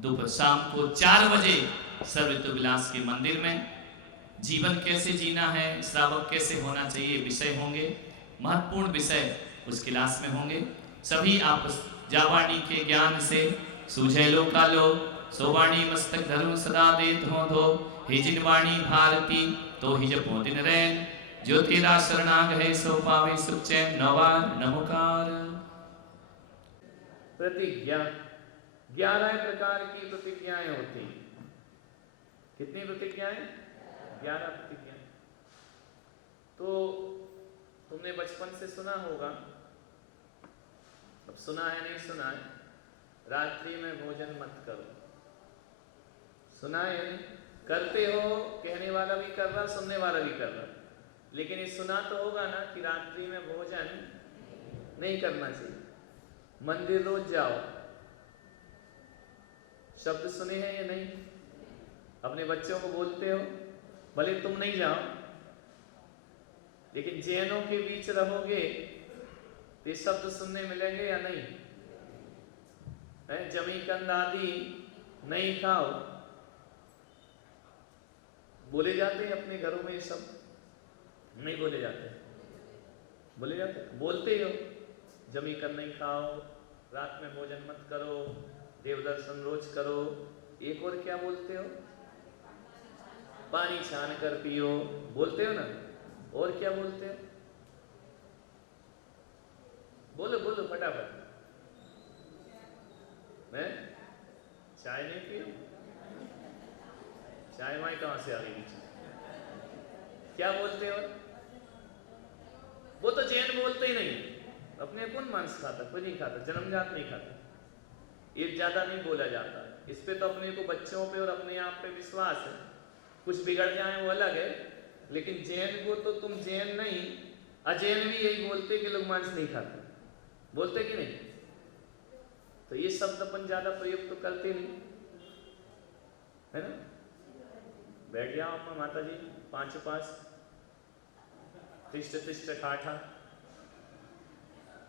दोपहर शाम को 4 बजे सर्वऋतु विलास के मंदिर में जीवन कैसे जीना है, श्रावक कैसे होना चाहिए विषय होंगे, महत्वपूर्ण विषय उस क्लास में होंगे। सभी आपस जावाणी के ज्ञान से सूझे लो कालो, सोवाणी मस्तक धर्म सदा देत हो धो। हिजिन वाणी भारती तो हिज पो दिन रैन, जो तेरा शरणाग है सो पावे सुख चैन। नवार नमोकार। प्रतिज्ञा 11 प्रकार की प्रतिज्ञाएं होती हैं। कितनी प्रतिज्ञाएं? 11 प्रतिज्ञाएं। तो तुमने बचपन से सुना होगा, अब सुना है नहीं सुना है, रात्रि में भोजन मत करो। सुना है? करते हो, कहने वाला भी कर रहा, सुनने वाला भी कर रहा। लेकिन ये सुना तो होगा ना कि रात्रि में भोजन नहीं करना चाहिए। मंदिर रोज जाओ, शब्द सुने हैं या नहीं? अपने बच्चों को बोलते हो, भले तुम नहीं जाओ, लेकिन जैनों के बीच रहोगे तो ये शब्द सुनने मिलेंगे या नहीं? जमी कंद आदि नहीं खाओ, बोले जाते हैं अपने घरों में ये सब? नहीं बोले जाते? बोले जाते? बोलते हो जमी कंद नहीं खाओ, रात में भोजन मत करो, देव दर्शन रोज करो। एक और क्या बोलते हो? पानी छान कर पियो, बोलते हो ना? और क्या बोलते हो? बोलो बोलो फटाफट। मैं चाय नहीं पियो? चाय वाय कहां से आ गई? क्या बोलते हो? वो तो जैन बोलते ही नहीं, अपने कौन मांस खाता? कोई नहीं खाता, जन्मजात नहीं खाता, ये ज्यादा नहीं बोला जाता। इस पे तो अपने को बच्चों पे और अपने आप पे विश्वास है, कुछ बिगड़ जाए वो अलग है, लेकिन जैन को तो तुम जैन नहीं, अजैन भी यही बोलते कि लोग मांस नहीं खाते, बोलते कि नहीं? तो ये शब्द अपन ज्यादा प्रयोग तो करते नहीं, है ना? बैठ जाओ अम्मा माता जी, पांच पांच तिष्ट तिष्ट खाठा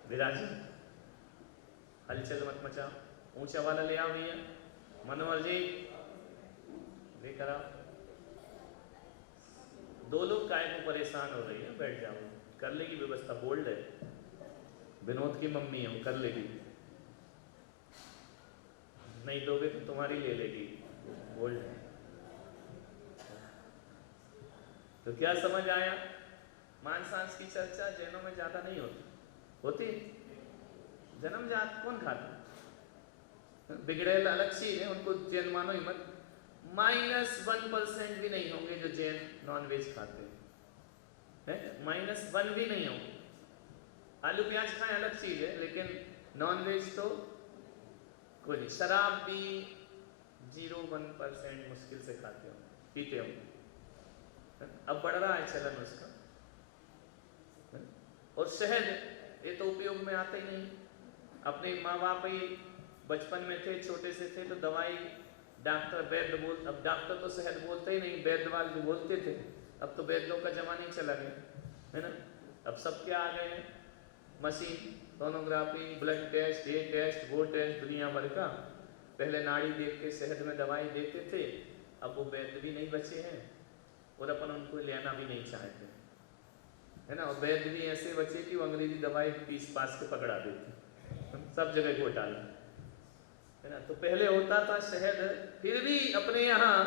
विराजी, हलचल मत मचाओ, ऊंचा वाला ले आओ भैया, मनोहर जी लेकर आओ। दो लोग काय को परेशान हो रही है, बैठ जाओ, कर लेगी व्यवस्था, बोल्ड है, विनोद की मम्मी है, कर लेगी, नहीं दोगे तो तुम्हारी ले लेगी, बोल्ड है। तो क्या समझ आया? मांसांस की चर्चा जैनों में ज्यादा नहीं होती, जन्मजात कौन खाता? बिगड़ेल अलग चीज है, उनको जैन मानो ही मत। -1% भी नहीं होंगे जो जैन नॉनवेज खाते हैं, -1 भी नहीं होंगे। आलू प्याज खाएं अलग चीज है, लेकिन नॉनवेज तो कोई नहीं। शराब भी 0.1% मुश्किल से खाते हो, पीते हो। अब बढ़ रहा है चलन उसका। और शहद ये तो उपयोग में आता ही नहीं। अपने माँ बाप ही बचपन में थे, छोटे से थे, तो दवाई डॉक्टर वैद्य बोल, अब डॉक्टर तो शहद बोलते ही नहीं, वैद्य वाले बोलते थे। अब तो वैद्यों का जमाना ही चला गया, है ना? अब सब क्या आ गए हैं? मशीन, सोनोग्राफी, ब्लड टेस्ट, ये टेस्ट, वो टेस्ट, दुनिया भर का। पहले नाड़ी देख के शहद में दवाई देते थे, अब वो वैद्य भी नहीं बचे हैं और अपन उनको लेना भी नहीं चाहते, है ना? और वैद्य भी ऐसे बचे कि वो अंग्रेजी दवाई पीस पास के पकड़ा देते, सब जगह घोटाला, है ना? तो पहले होता था शहद, फिर भी अपने यहाँ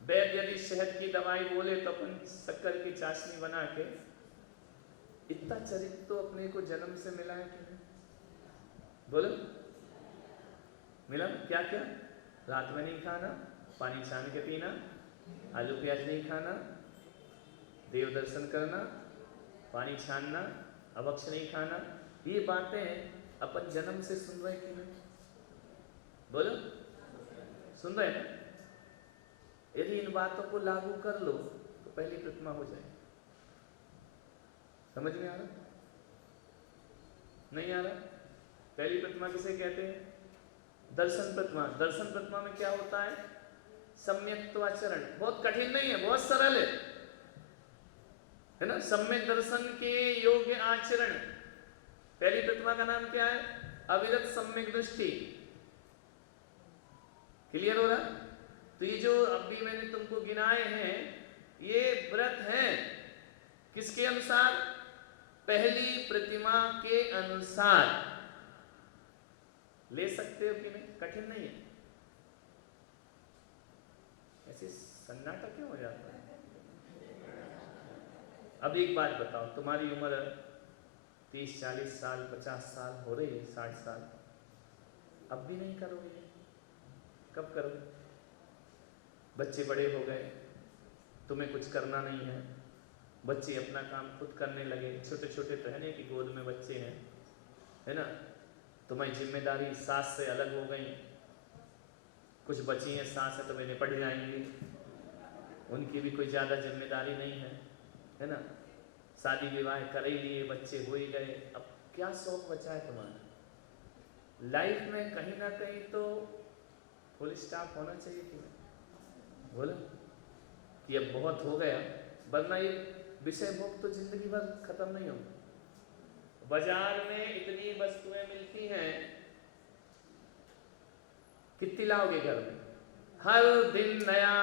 वैद्य यदि शहद की दवाई बोले तो अपन शक्कर की चाशनी बना के, इतना चरित्र तो अपने को जन्म से मिला है कि नहीं? बोलो, मिला? क्या क्या? रात में नहीं खाना, पानी छान के पीना, आलू प्याज नहीं खाना, देव दर्शन करना, पानी छानना, अभक्ष नहीं खाना, ये बातें अपन जन्म से सुन रहे कि नहीं? बोलो, सुन रहे हैं? यदि इन बातों को लागू कर लो तो पहली प्रतिमा हो जाए। समझ में आ रहा? नहीं आ रहा? पहली प्रतिमा किसे कहते हैं? दर्शन प्रतिमा। दर्शन प्रतिमा में क्या होता है? सम्यक्त्वाचरण। बहुत कठिन नहीं है, बहुत सरल है ना? सम्यक दर्शन के योग्य आचरण। पहली प्रतिमा का नाम क्या है? अविरत सम्यक दृष्टि। क्लियर हो रहा? तो ये जो अभी मैंने तुमको गिनाए हैं, ये व्रत हैं किसके अनुसार? पहली प्रतिमा के अनुसार। ले सकते हो कि नहीं? कठिन नहीं है। ऐसे सन्नाटा क्यों हो जाता है? अब एक बात बताओ, तुम्हारी उम्र 30, 40 साल, 50 साल हो रही है, 60 साल, अब भी नहीं करोगे? कब करोगे? बच्चे बड़े हो गए, तुम्हें कुछ करना नहीं है, बच्चे अपना काम खुद करने लगे, छोटे छोटे तो है नहीं कि गोद में बच्चे हैं, है ना? तुम्हारी जिम्मेदारी सास से अलग हो गई, कुछ बची हैं सास है तो वे निपट जाएंगी, उनकी भी कोई ज़्यादा जिम्मेदारी नहीं है, है ना, शादी विवाह कर ही लिए, बच्चे हो ही गए, अब क्या शौक बचा है तुम्हारा? लाइफ में कहीं ना कहीं तो फुल स्टॉप होना चाहिए कि नहीं? बोलो कि अब बहुत हो गया, वरना ये विषय भोग तो जिंदगी भर खत्म नहीं होगा। बाजार में इतनी वस्तुएं मिलती हैं, कितनी लाओगे घर में? हर दिन नया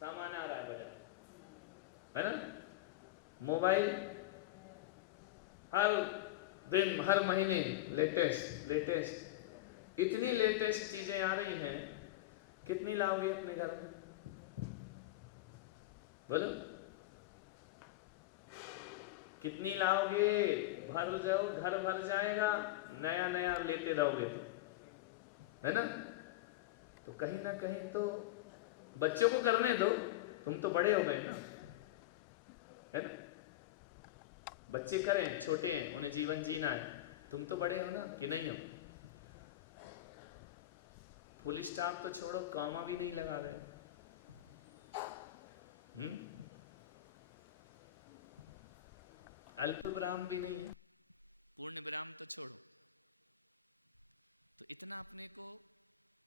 सामान आ रहा है बाजार, है ना? मोबाइल हर दिन हर महीने लेटेस्ट इतनी लेटेस्ट चीजें आ रही हैं, कितनी लाओगे अपने घर में? बोलो कितनी लाओगे? भर जाओ, घर भर जाएगा, नया नया लेते रहोगे, है ना? तो कहीं ना कहीं तो बच्चों को करने दो, तुम तो बड़े हो गए ना, है ना? बच्चे करें, छोटे हैं, उन्हें जीवन जीना है, तुम तो बड़े हो ना, कि नहीं हो? फुल स्टॉप तो छोड़ो, कॉमा भी नहीं लगा रहे। अल्पविराम भी नहीं।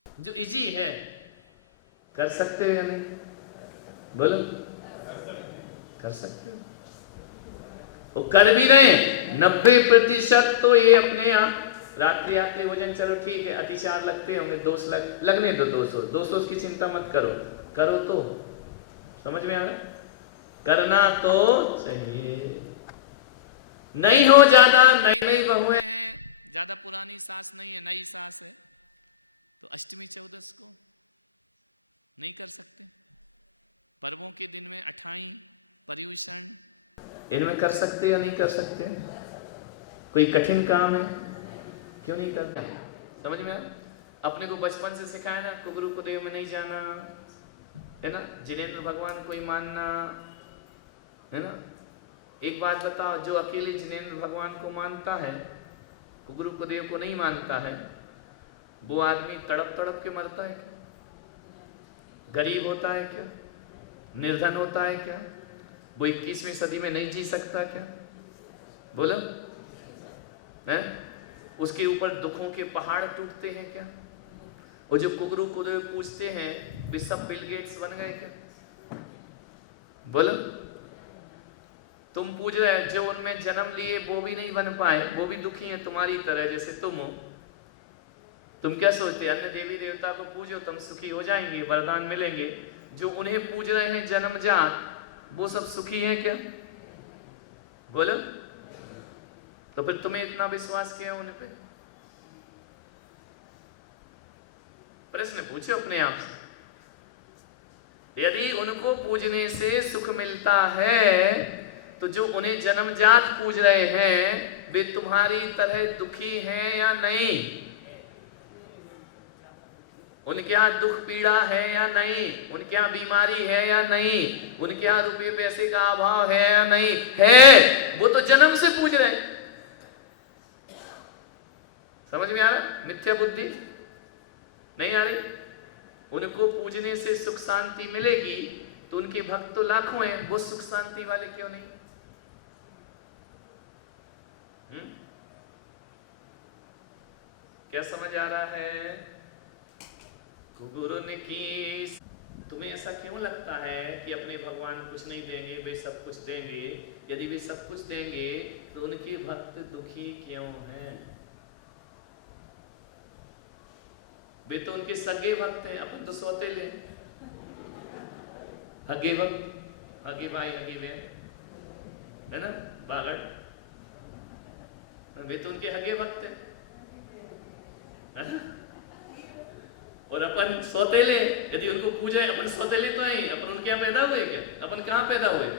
जो इजी है कर सकते हो या नहीं? बोलो कर सकते हो। वो कर भी रहे हैं 90% तो ये अपने आप रात्रि आते वजन, चलो ठीक है, अतिचार लगते होंगे, दोष लगने दो, 200 की चिंता मत करो, करो तो समझ में आ रहा? करना तो चाहिए, नहीं हो ज्यादा, नई बहुएं इनमें कर सकते या नहीं कर सकते? कोई कठिन काम है, क्यों नहीं करते? समझ में आया? अपने को बचपन से सिखाया ना, कुगुरु कुदेव में नहीं जाना, है ना? जिनेंद्र भगवान को ही मानना, है ना? एक बात बताओ, जो अकेले जिनेंद्र भगवान को मानता है, कुगुरु कुदेव को नहीं मानता है, वो आदमी तड़प तड़प के मरता है क्या? गरीब होता है क्या? निर्धन होता है क्या? वो 21वीं सदी में नहीं जी सकता क्या? बोलो है? उसके ऊपर दुखों के पहाड़ टूटते हैं क्या? वो जो कुगुरु कुदेव पूछते हैं, वे सब बिल गेट्स बन गए क्या? बोलो तुम पूछ रहे हो, जो उनमें जन्म लिए वो भी नहीं बन पाए, वो भी दुखी हैं तुम्हारी तरह, जैसे तुम हो। तुम क्या सोचते, अन्य देवी देवता को पूजो, तुम सुखी हो जाएंगे, वरदान मिलेंगे। जो उन्हें पूज रहे हैं जन्मजात, वो सब सुखी हैं क्या? बोलो तो फिर तुम्हें इतना विश्वास क्यों उन पे? प्रश्न पूछो अपने आप से। यदि उनको पूजने से सुख मिलता है, तो जो उन्हें जन्मजात पूज रहे हैं, वे तुम्हारी तरह दुखी हैं या नहीं? उनके यहाँ दुख पीड़ा है या नहीं? उनके यहाँ बीमारी है या नहीं? उनके यहाँ रुपये पैसे का अभाव है या नहीं? है। वो तो जन्म से पूज रहे हैं। समझ में आ रहा? मिथ्या बुद्धि नहीं आ रही? उनको पूजने से सुख शांति मिलेगी, तो उनके भक्त तो लाखों हैं, वो सुख शांति वाले क्यों नहीं? क्या समझ आ रहा है? गुरु ने की। तुम्हें ऐसा क्यों लगता है कि अपने भगवान कुछ नहीं देंगे, वे सब कुछ देंगे? यदि वे सब कुछ देंगे तो उनके भक्त दुखी क्यों हैं? वे तो उनके सगे भक्त हैं, अपन तो सौतेले, हगे भक्त, हगे भाई हगे बहन, है ना, बागड़, वे तो उनके हगे भक्त हैं, है ना? और अपन सौतेले, यदि उनको पूजा है, अपन सौतेले तो हैं, अपन उनके यहाँ पैदा हुए क्या? अपन कहाँ पैदा हुए?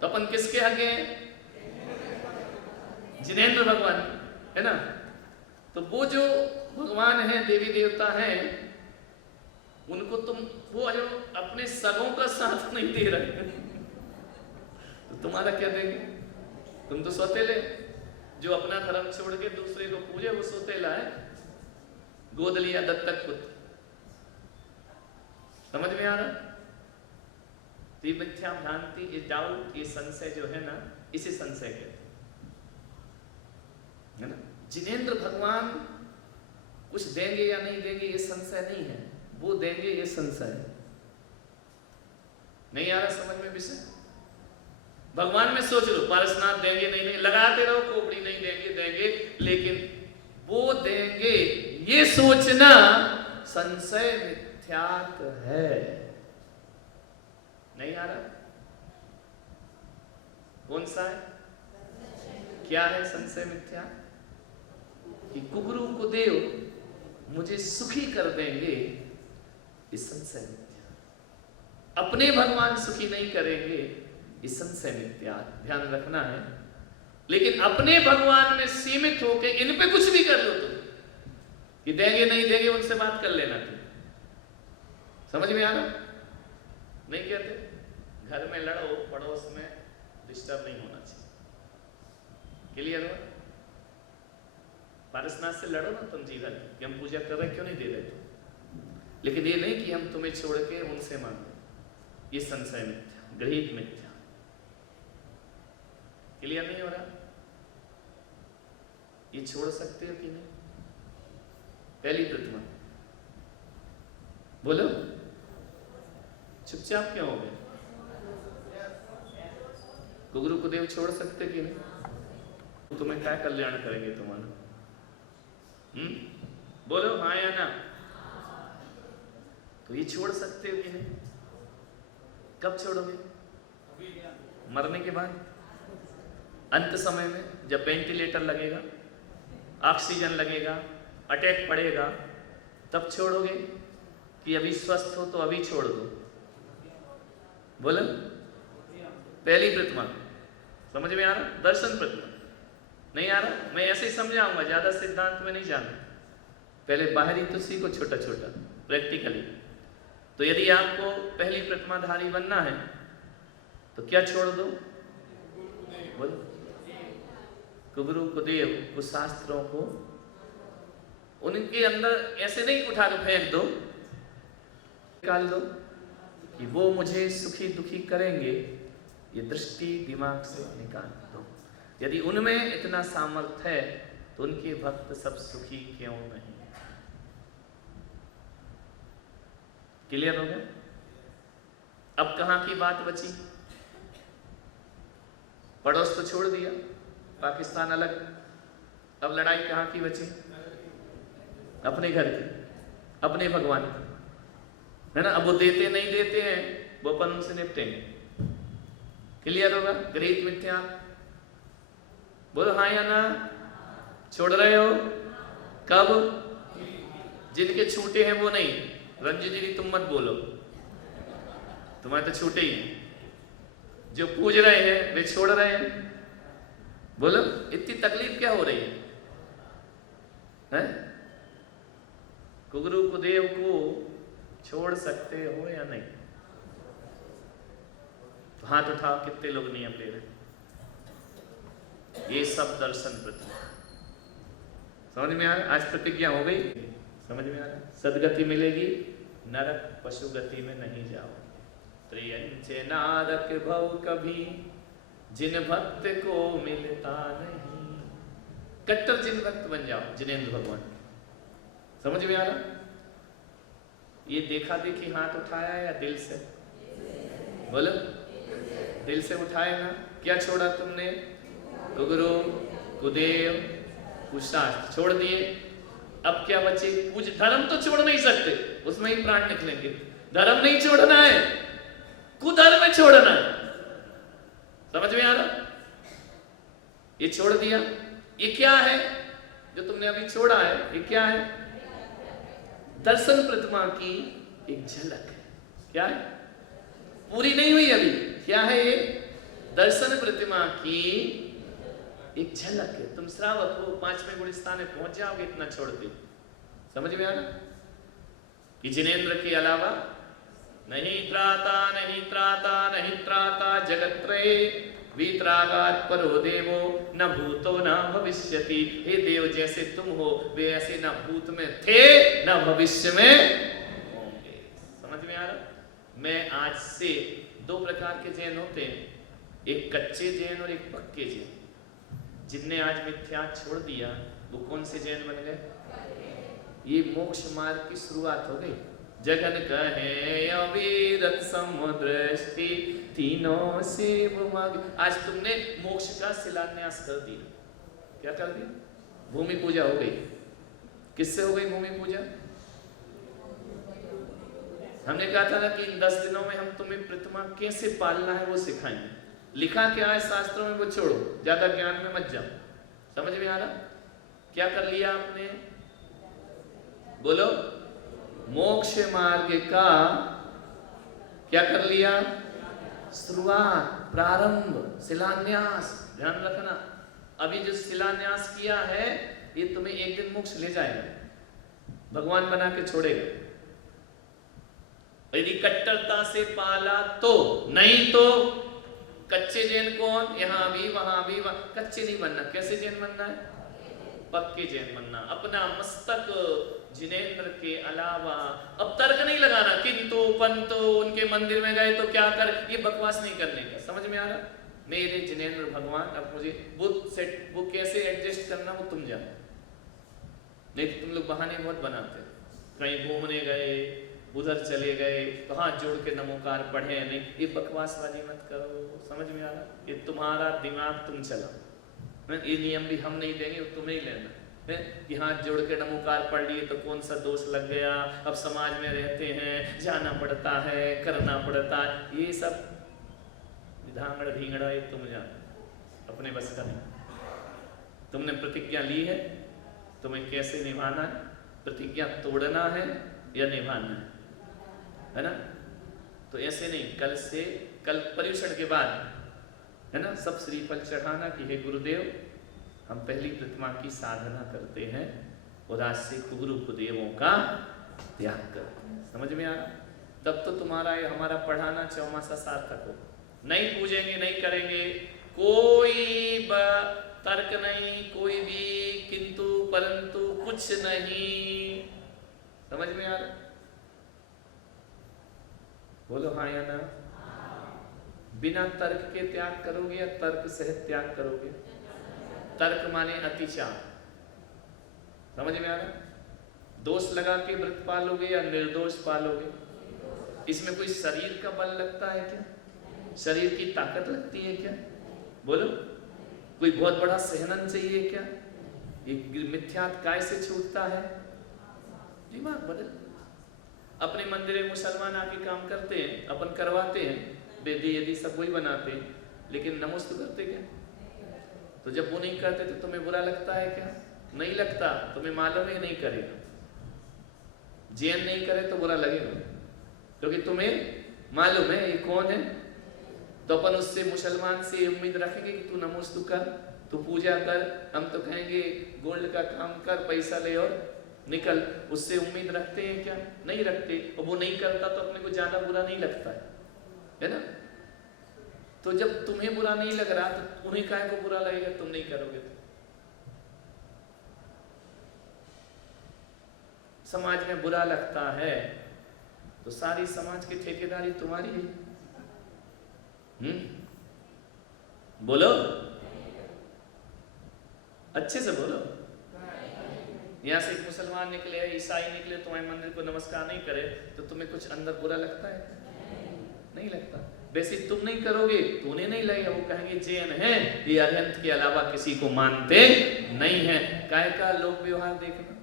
तो अपन किसके हगे हैं? जिनेंद्र भगवान, है ना? तो वो जो भगवान हैं, देवी देवता हैं, उनको तुम वो जो अपने सगों का साथ नहीं दे रहे, तो तुम्हारा क्या देंगे? तुम तो सौतेले। जो अपना धर्म छोड़ के दूसरे को पूजे, वो सौतेला है, गोद लिया दत्तक पुत्र। समझ में आ रहा? तो ये मिथ्या भ्रांति, ये डाउट, ये संशय जो है ना, इसे संशय कहते हैं ना। जिनेंद्र भगवान कुछ देंगे या नहीं देंगे ये संशय नहीं है, वो देंगे ये संशय है। नहीं आ रहा समझ में विषय? भगवान में सोच लो, पारसनाथ देंगे नहीं, नहीं लगाते रहो खोपड़ी, नहीं देंगे देंगे, लेकिन वो देंगे ये सोचना संशय मिथ्यात्व है। नहीं आ रहा? कौन सा है? क्या है संशय मिथ्या? कि कुगुरु कुदेव मुझे सुखी कर देंगे, इस संशय मिथ्या। अपने भगवान सुखी नहीं करेंगे, इस संशय मिथ्या। ध्यान रखना है। लेकिन अपने भगवान में सीमित होके इन पे कुछ भी कर लो तुम, कि देंगे नहीं देंगे उनसे बात कर लेना तुम। समझ में आ रहा? नहीं कहते घर में लड़ो, पड़ोस में डिस्टर्ब नहीं होना चाहिए। क्लियर हो? पारसनाथ से लड़ो ना तुम जीवन कि हम पूजा कर रहे क्यों नहीं दे रहे तुम, लेकिन ये नहीं कि हम तुम्हें छोड़ के उनसे मांगो। ये संशय मिथ्या, गृहीत मिथ्या। क्लियर नहीं हो रहा? ये छोड़ सकते हो कि नहीं? पहली प्रतिमा बोलो, चुपचाप क्यों हो गए? कुगुरु कुदेव छोड़ सकते कि नहीं? तुम्हें क्या कल्याण करेंगे तुम्हारा? बोलो हाँ या ना? तो ये छोड़ सकते हो कि नहीं? कब छोड़ोगे? मरने के बाद, अंत समय में, जब वेंटिलेटर लगेगा, ऑक्सीजन लगेगा, अटैक पड़ेगा, तब छोड़ोगे? कि अभी स्वस्थ हो तो अभी छोड़ दो? बोलो। पहली प्रतिमा समझ में आ रहा? दर्शन प्रतिमा नहीं आ रहा? मैं ऐसे ही समझाऊंगा, ज्यादा सिद्धांत में नहीं जाना। पहले बाहरी तो सीखो छोटा छोटा प्रैक्टिकली। तो यदि आपको पहली प्रतिमाधारी बनना है तो क्या छोड़ दो? बोलो। कुगुरु कुदेव कुछ शास्त्रों को उनके अंदर ऐसे नहीं उठा के फेंक दो, निकाल दो कि वो मुझे सुखी दुखी करेंगे, ये दृष्टि दिमाग से निकाल दो। यदि उनमें इतना सामर्थ्य है तो उनके भक्त सब सुखी क्यों नहीं? क्लियर हो गया? अब कहां की बात बची? पड़ोस तो छोड़ दिया, पाकिस्तान अलग। अब लड़ाई कहां की बची? अपने घर की, अपने भगवान की, है ना? अब वो देते नहीं देते हैं, वो अपन उनसे निपटेंगे। क्लियर होगा? गृहीत मिथ्या। बोलो हाँ या ना? छोड़ रहे हो? कब? जिनके छूटे हैं वो नहीं। रंजू जी तुम मत बोलो, तुम्हारे तो छूटे ही हैं। जो पूज रहे हैं वे छोड़ रहे हैं। बोलो, इतनी तकलीफ क्या हो रही है? कुगुरु कुदेव को छोड़ सकते हो या नहीं? तो हाथ उठाओ, कितने लोग नियम ले रहे? ये सब दर्शन प्रतिमा। समझ में आ रहा? आज प्रतिज्ञा हो गई, समझ में आ रहा? सदगति मिलेगी, नरक पशु गति में नहीं जाओ। त्रियंचे नारक भव कभी, जिन भक्त को मिलता नहीं। कट्टर जिन भक्त बन जाओ, जिनेंद्र भगवान। समझ में आ रहा? ये देखा देखी हाथ उठाया या दिल से? बोलो, दिल से उठाए ना? क्या छोड़ा तुमने? कुगुरु कुदेव कुशास्त्र छोड़ दिए। अब क्या बचे? कुछ धर्म तो छोड़ नहीं सकते, उसमें ही प्राण निकलेंगे। धर्म नहीं छोड़ना है, कुधर्म छोड़ना है। समझ में आ रहा? ये छोड़ दिया। ये क्या है जो तुमने अभी छोड़ा है? ये क्या है? दर्शन प्रतिमा की एक झलक है। क्या है? पूरी नहीं हुई अभी। क्या है ये? दर्शन प्रतिमा की एक झलक है। तुम श्रावक हो, 5वें गुणस्थान में पहुंच जाओगे इतना छोड़ते। समझ में आ रहा? कि जिनेंद्र के अलावा नहीं त्राता नहीं त्राता नहीं त्राता जगत्त्रये वीतरागात् परो देवो न भूतो न भविष्यति। हे देव, जैसे तुम हो वे ऐसे न भूत में थे न भविष्य में होंगे। समझ में आ रहा? मैं आज से दो प्रकार के जैन होते हैं, एक कच्चे जैन और एक पक्के जैन। जिनने आज मिथ्या छोड़ दिया वो कौन से जैन बन गए? ये मोक्ष मार्ग की शुरुआत हो गई। जगन कहे अविरत समुद्रष्टि तीनों से मांग। आज तुमने मोक्ष का शिलान्यास कर दिया। क्या कर दिया? भूमि पूजा हो गई। किससे हो गई भूमि पूजा? हमने कहा था ना कि इन 10 दिनों में हम तुम्हें प्रतिमा कैसे पालना है वो सिखाएंगे। लिखा क्या है शास्त्रों में वो छोड़ो, ज्यादा ज्ञान में मत जाओ। समझ में आ रहा? क्या कर लिया आपने? बोलो। मोक्ष मार्ग का क्या कर लिया? शुरुआत, प्रारंभ, शिलान्यास। ध्यान रखना, अभी जो शिलान्यास किया है ये तुम्हें एक दिन मोक्ष ले जाएगा, भगवान बना के छोड़ेगा। यदि कट्टरता से पाला तो, नहीं तो कच्चे जैन कौन? यहाँ भी वहां भी कच्चे नहीं बनना। कैसे जैन बनना है? पक्के जैन बनना। अपना मस्तक जिनेंद्र के अलावा अब तर्क नहीं लगाना, किंतु पंतु उनके मंदिर में गए तो क्या कर, ये बकवास नहीं करने का। समझ में आ रहा? मेरे जिनेंद्र भगवान अब मुझे वो कैसे एडजस्ट करना वो तुम जानो। नहीं तो तुम लोग बहाने बहुत बनाते, कहीं घूमने गए, उधर चले गए तो हाथ जोड़ के नमोकार पढ़े नहीं, ये बकवासबाजी मत करो। समझ में आ रहा? ये तुम्हारा दिमाग तुम चलाओ, ये नियम भी हम नहीं देंगे, वो तुम्हें ही लेना है कि हाथ जोड़ के नमोकार पढ़ लिए तो कौन सा दोष लग गया। अब समाज में रहते हैं, जाना पड़ता है, करना पड़ता है, ये सब धांगड़ भींगड़ा ये तुम जानो, अपने बस का नहीं। तुमने प्रतिज्ञा ली है, तुम्हें कैसे निभाना है? प्रतिज्ञा तोड़ना है या निभाना है ना? तो ऐसे नहीं, कल पर्युषण के बाद है ना सब श्रीफल चढ़ाना कि हे गुरुदेव हम पहली प्रतिमा की साधना करते हैं और आज से कुगुरु कुदेवों का त्याग करते हैं। समझ में आ रहा? तब तो तुम्हारा ये हमारा पढ़ाना चौमासा सार्थक हो। नहीं पूजेंगे, नहीं करेंगे, कोई तर्क नहीं, कोई भी किंतु परंतु कुछ नहीं। समझ में आ रहा? बोलो हाँ या ना? बिना तर्क के त्याग करोगे या तर्क सहित त्याग करोगे? तर्क माने अतिचार। समझ में आ रहा? दोष लगा के व्रत पालोगे या निर्दोष पालोगे? इसमें कोई शरीर का बल लगता है क्या? शरीर की ताकत लगती है क्या? बोलो। कोई बहुत बड़ा सहनन चाहिए क्या? ये मिथ्यात काय से छूटता है? दिमाग बदल। अपने मंदिर में मुसलमान आके काम करते हैं, अपन करवाते हैं, वेदी यदि सब वही बनाते हैं, लेकिन नमस्ते करते क्या? तो जब वो नहीं करते तो तुम्हें बुरा लगता है क्या? नहीं लगता, तुम्हें मालूम ही नहीं करेगा। जैन नहीं करे तो बुरा लगेगा, क्योंकि तुम्हें मालूम है ये कौन है। तो अपन उससे मुसलमान से उम्मीद रखेंगे कि तू नमोस्तु कर, तू पूजा कर। हम तो कहेंगे गोल्ड का काम कर, पैसा ले और निकल। उससे उम्मीद रखते हैं क्या? नहीं रखते। और वो नहीं करता तो अपने को ज्यादा बुरा नहीं लगता है ना? तो जब तुम्हें बुरा नहीं लग रहा तो उन्हें काहे को बुरा लगेगा? तुम नहीं करोगे तो। समाज में बुरा लगता है तो सारी समाज की ठेकेदारी तुम्हारी है। बोलो, अच्छे से बोलो। यहाँ से एक मुसलमान निकले, ईसाई निकले, तुम्हारे मंदिर को नमस्कार नहीं करे तो तुम्हें कुछ अंदर बुरा लगता है? नहीं लगता। वैसे तुम नहीं करोगे तो उन्हें नहीं लगेगा। वो कहेंगे जैन है, ये अरिहंत के अलावा किसी को मानते नहीं है। काय का लोक व्यवहार देखना,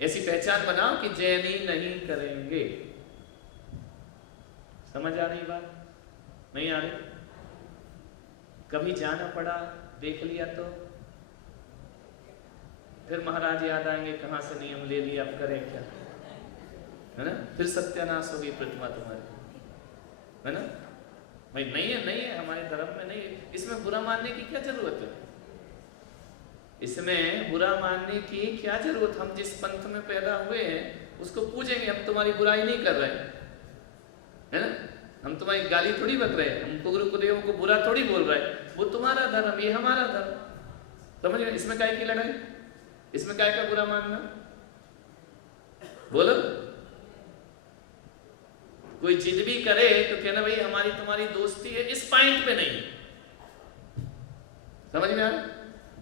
ऐसी पहचान बनाओ कि जैन ही नहीं करेंगे। समझ आ रही बात? नहीं आ रही? कभी जाना पड़ा, देख लिया तो फिर महाराज याद आएंगे, कहां से नियम ले लिया, अब करें क्या, है ना? फिर सत्यानाश होगी प्रतिमा तुम्हारी, है ना? भाई नहीं है, नहीं है, हमारे धर्म में नहीं है। इसमें बुरा मानने की क्या जरूरत है? इसमें बुरा मानने की क्या जरूरत? हम जिस पंथ में पैदा हुए हैं उसको पूजेंगे। हम तुम्हारी बुराई नहीं कर रहे हैं, है ना? हम तुम्हारी गाली थोड़ी बक रहे हैं, हम गुरु कुदेवों को बुरा थोड़ी बोल रहे हैं। वो तुम्हारा धर्म, ये हमारा धर्म। समझ में? इसमें काय की लड़ाई? इसमें काय का बुरा मानना? बोलो। कोई जिद भी करे तो कहना भाई हमारी तुम्हारी दोस्ती है इस पॉइंट पे नहीं। समझ में आ रहा?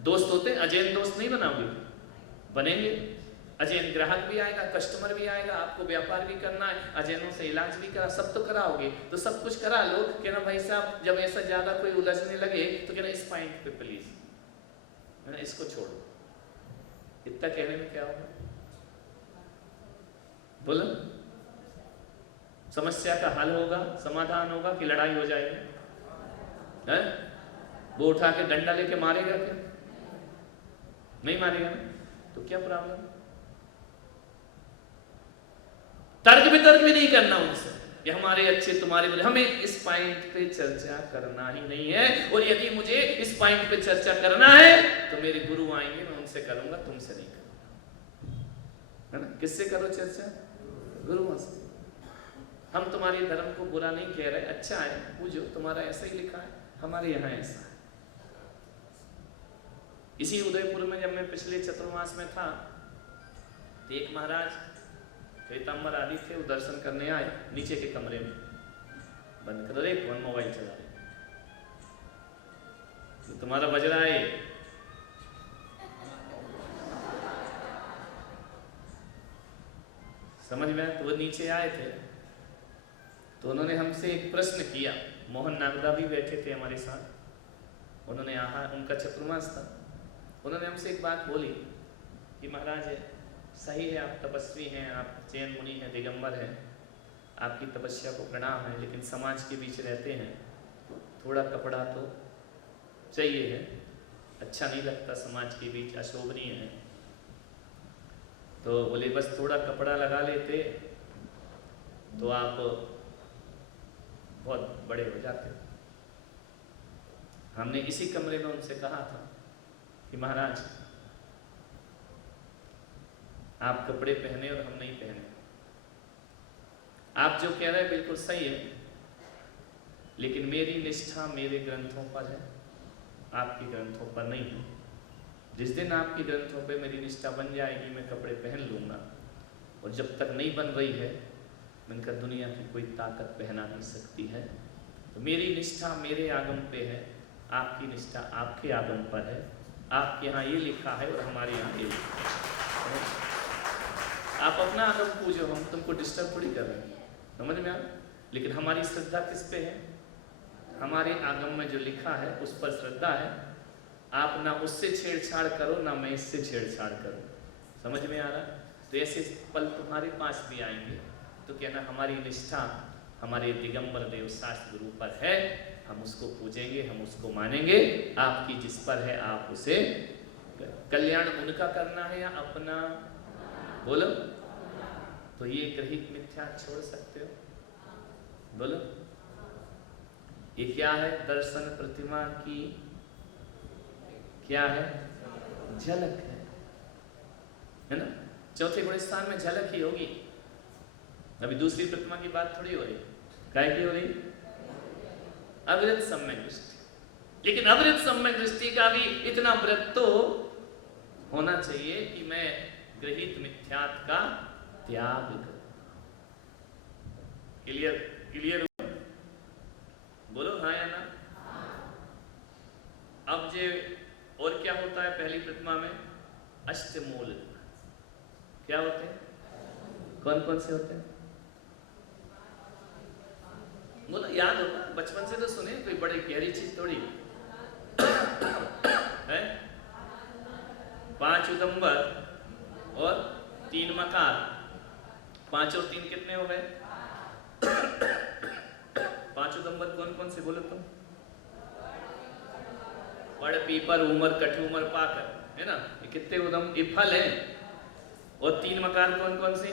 दोस्त होते अजैन दोस्त नहीं बनाओगे, बनेंगे। अजैन ग्राहक भी आएगा, कस्टमर भी आएगा, आपको व्यापार भी करना है, अजैनों से इलाज भी करा, सब तो कराओगे, तो सब कुछ करा लो। कहना भाई साहब जब ऐसा ज्यादा कोई उलझने लगे तो कहना इस पॉइंट पे प्लीज, है ना, इसको छोड़ो। इतना कहने में क्या होगा? बोलो, समस्या का हल होगा, समाधान होगा कि लड़ाई हो जाएगी? है? वो उठा के डंडा लेके मारेगा क्या? नहीं मारेगा ना, तो क्या प्रॉब्लम? तर्क वितर्क भी नहीं करना उनसे, ये हमारे अच्छे तुम्हारे बुरे। हमें इस पॉइंट पे चर्चा करना ही नहीं है, और यदि मुझे इस पॉइंट पे चर्चा करना है तो मेरे गुरु आएंगे, मैं उनसे करूंगा, तुमसे नहीं करूंगा, है ना? किससे करो चर्चा? गुरुओं से। हम तुम्हारे धर्म को बुरा नहीं कह रहे, अच्छा है, पूजो, तुम्हारा ऐसा ही लिखा है, हमारे यहाँ ऐसा है। इसी उदयपुर में जब मैं पिछले चतुर्मास में था तो एक महाराज श्वेतांबर आदि थे, वो दर्शन करने आए, नीचे के कमरे में बंद कर रहे, कौन मोबाइल चला रहे, तो तुम्हारा बज रहा है, समझ में? तो वो नीचे आए थे तो उन्होंने हमसे एक प्रश्न किया। मोहन नागदा भी बैठे थे हमारे साथ, उन्होंने उनका चतुर्मास था, उन्होंने हमसे एक बात बोली कि महाराज सही है, आप तपस्वी हैं, आप जैन मुनि हैं, दिगंबर हैं, आपकी तपस्या को प्रणाम है, लेकिन समाज के बीच रहते हैं, थोड़ा कपड़ा तो चाहिए है, अच्छा नहीं लगता, समाज के बीच अशोभनीय है। तो बोले बस थोड़ा कपड़ा लगा लेते तो आप बहुत बड़े हो जाते। हमने इसी कमरे में उनसे कहा था कि महाराज आप कपड़े पहने और हम नहीं पहने, आप जो कह रहे हैं बिल्कुल सही है, लेकिन मेरी निष्ठा मेरे ग्रंथों पर है, आपके ग्रंथों पर नहीं है। जिस दिन आपके ग्रंथों पे मेरी निष्ठा बन जाएगी मैं कपड़े पहन लूँगा, और जब तक नहीं बन रही है मैंने दुनिया की कोई ताकत पहना नहीं सकती है। तो मेरी निष्ठा मेरे आगम पे है, आपकी निष्ठा आपके आगम पर है। आपके यहाँ ये लिखा है और हमारे यहाँ ये लिखा है। आप अपना आगम पूजो, हम तुमको डिस्टर्ब थोड़ी कर रहे हैं, समझ में आ? लेकिन हमारी श्रद्धा किस पे है? हमारे आगम में जो लिखा है उस पर श्रद्धा है। आप ना उससे छेड़छाड़ करो, ना मैं इससे छेड़छाड़ करूं। समझ में आ रहा? तो ऐसे पल तुम्हारे पास भी आएंगे तो कहना हमारी निष्ठा हमारे दिगंबर देव शास्त्र गुरु पर है, हम उसको पूजेंगे, हम उसको मानेंगे। आपकी जिस पर है आप उसे, कल्याण उनका करना है या अपना? बोलो। तो ये ग्रहित मिथ्या छोड़ सकते हो? बोलो। ये क्या है? दर्शन प्रतिमा की क्या है? झलक है ना? चौथे गुण स्थान में झलक ही होगी। अभी दूसरी प्रतिमा की बात थोड़ी हो रही, काय की हो रही? अवृत सम्यक दृष्टि। लेकिन अवृत सम्यक दृष्टि का भी इतना व्रत तो होना चाहिए कि मैं गृहीत मिथ्यात का त्याग करूं। क्लियर? क्लियर? बोलो हाँ या ना? अब जे और क्या होता है पहली प्रतिमा में? अष्टमूल। क्या होते हैं? कौन कौन से होते हैं? वो तो याद होगा, बचपन से तो सुने, कोई बड़ी गहरी चीज थोड़ी है। 5 उदंबर और 3 मकार। 5 और 3 कितने हो गए? 5 उदंबर कौन कौन से बोलो तुम? बड़, पीपर, उमर, कठूमर, पाकर, है ना? ये कितने उदम, ये फल है। और 3 मकार कौन कौन से?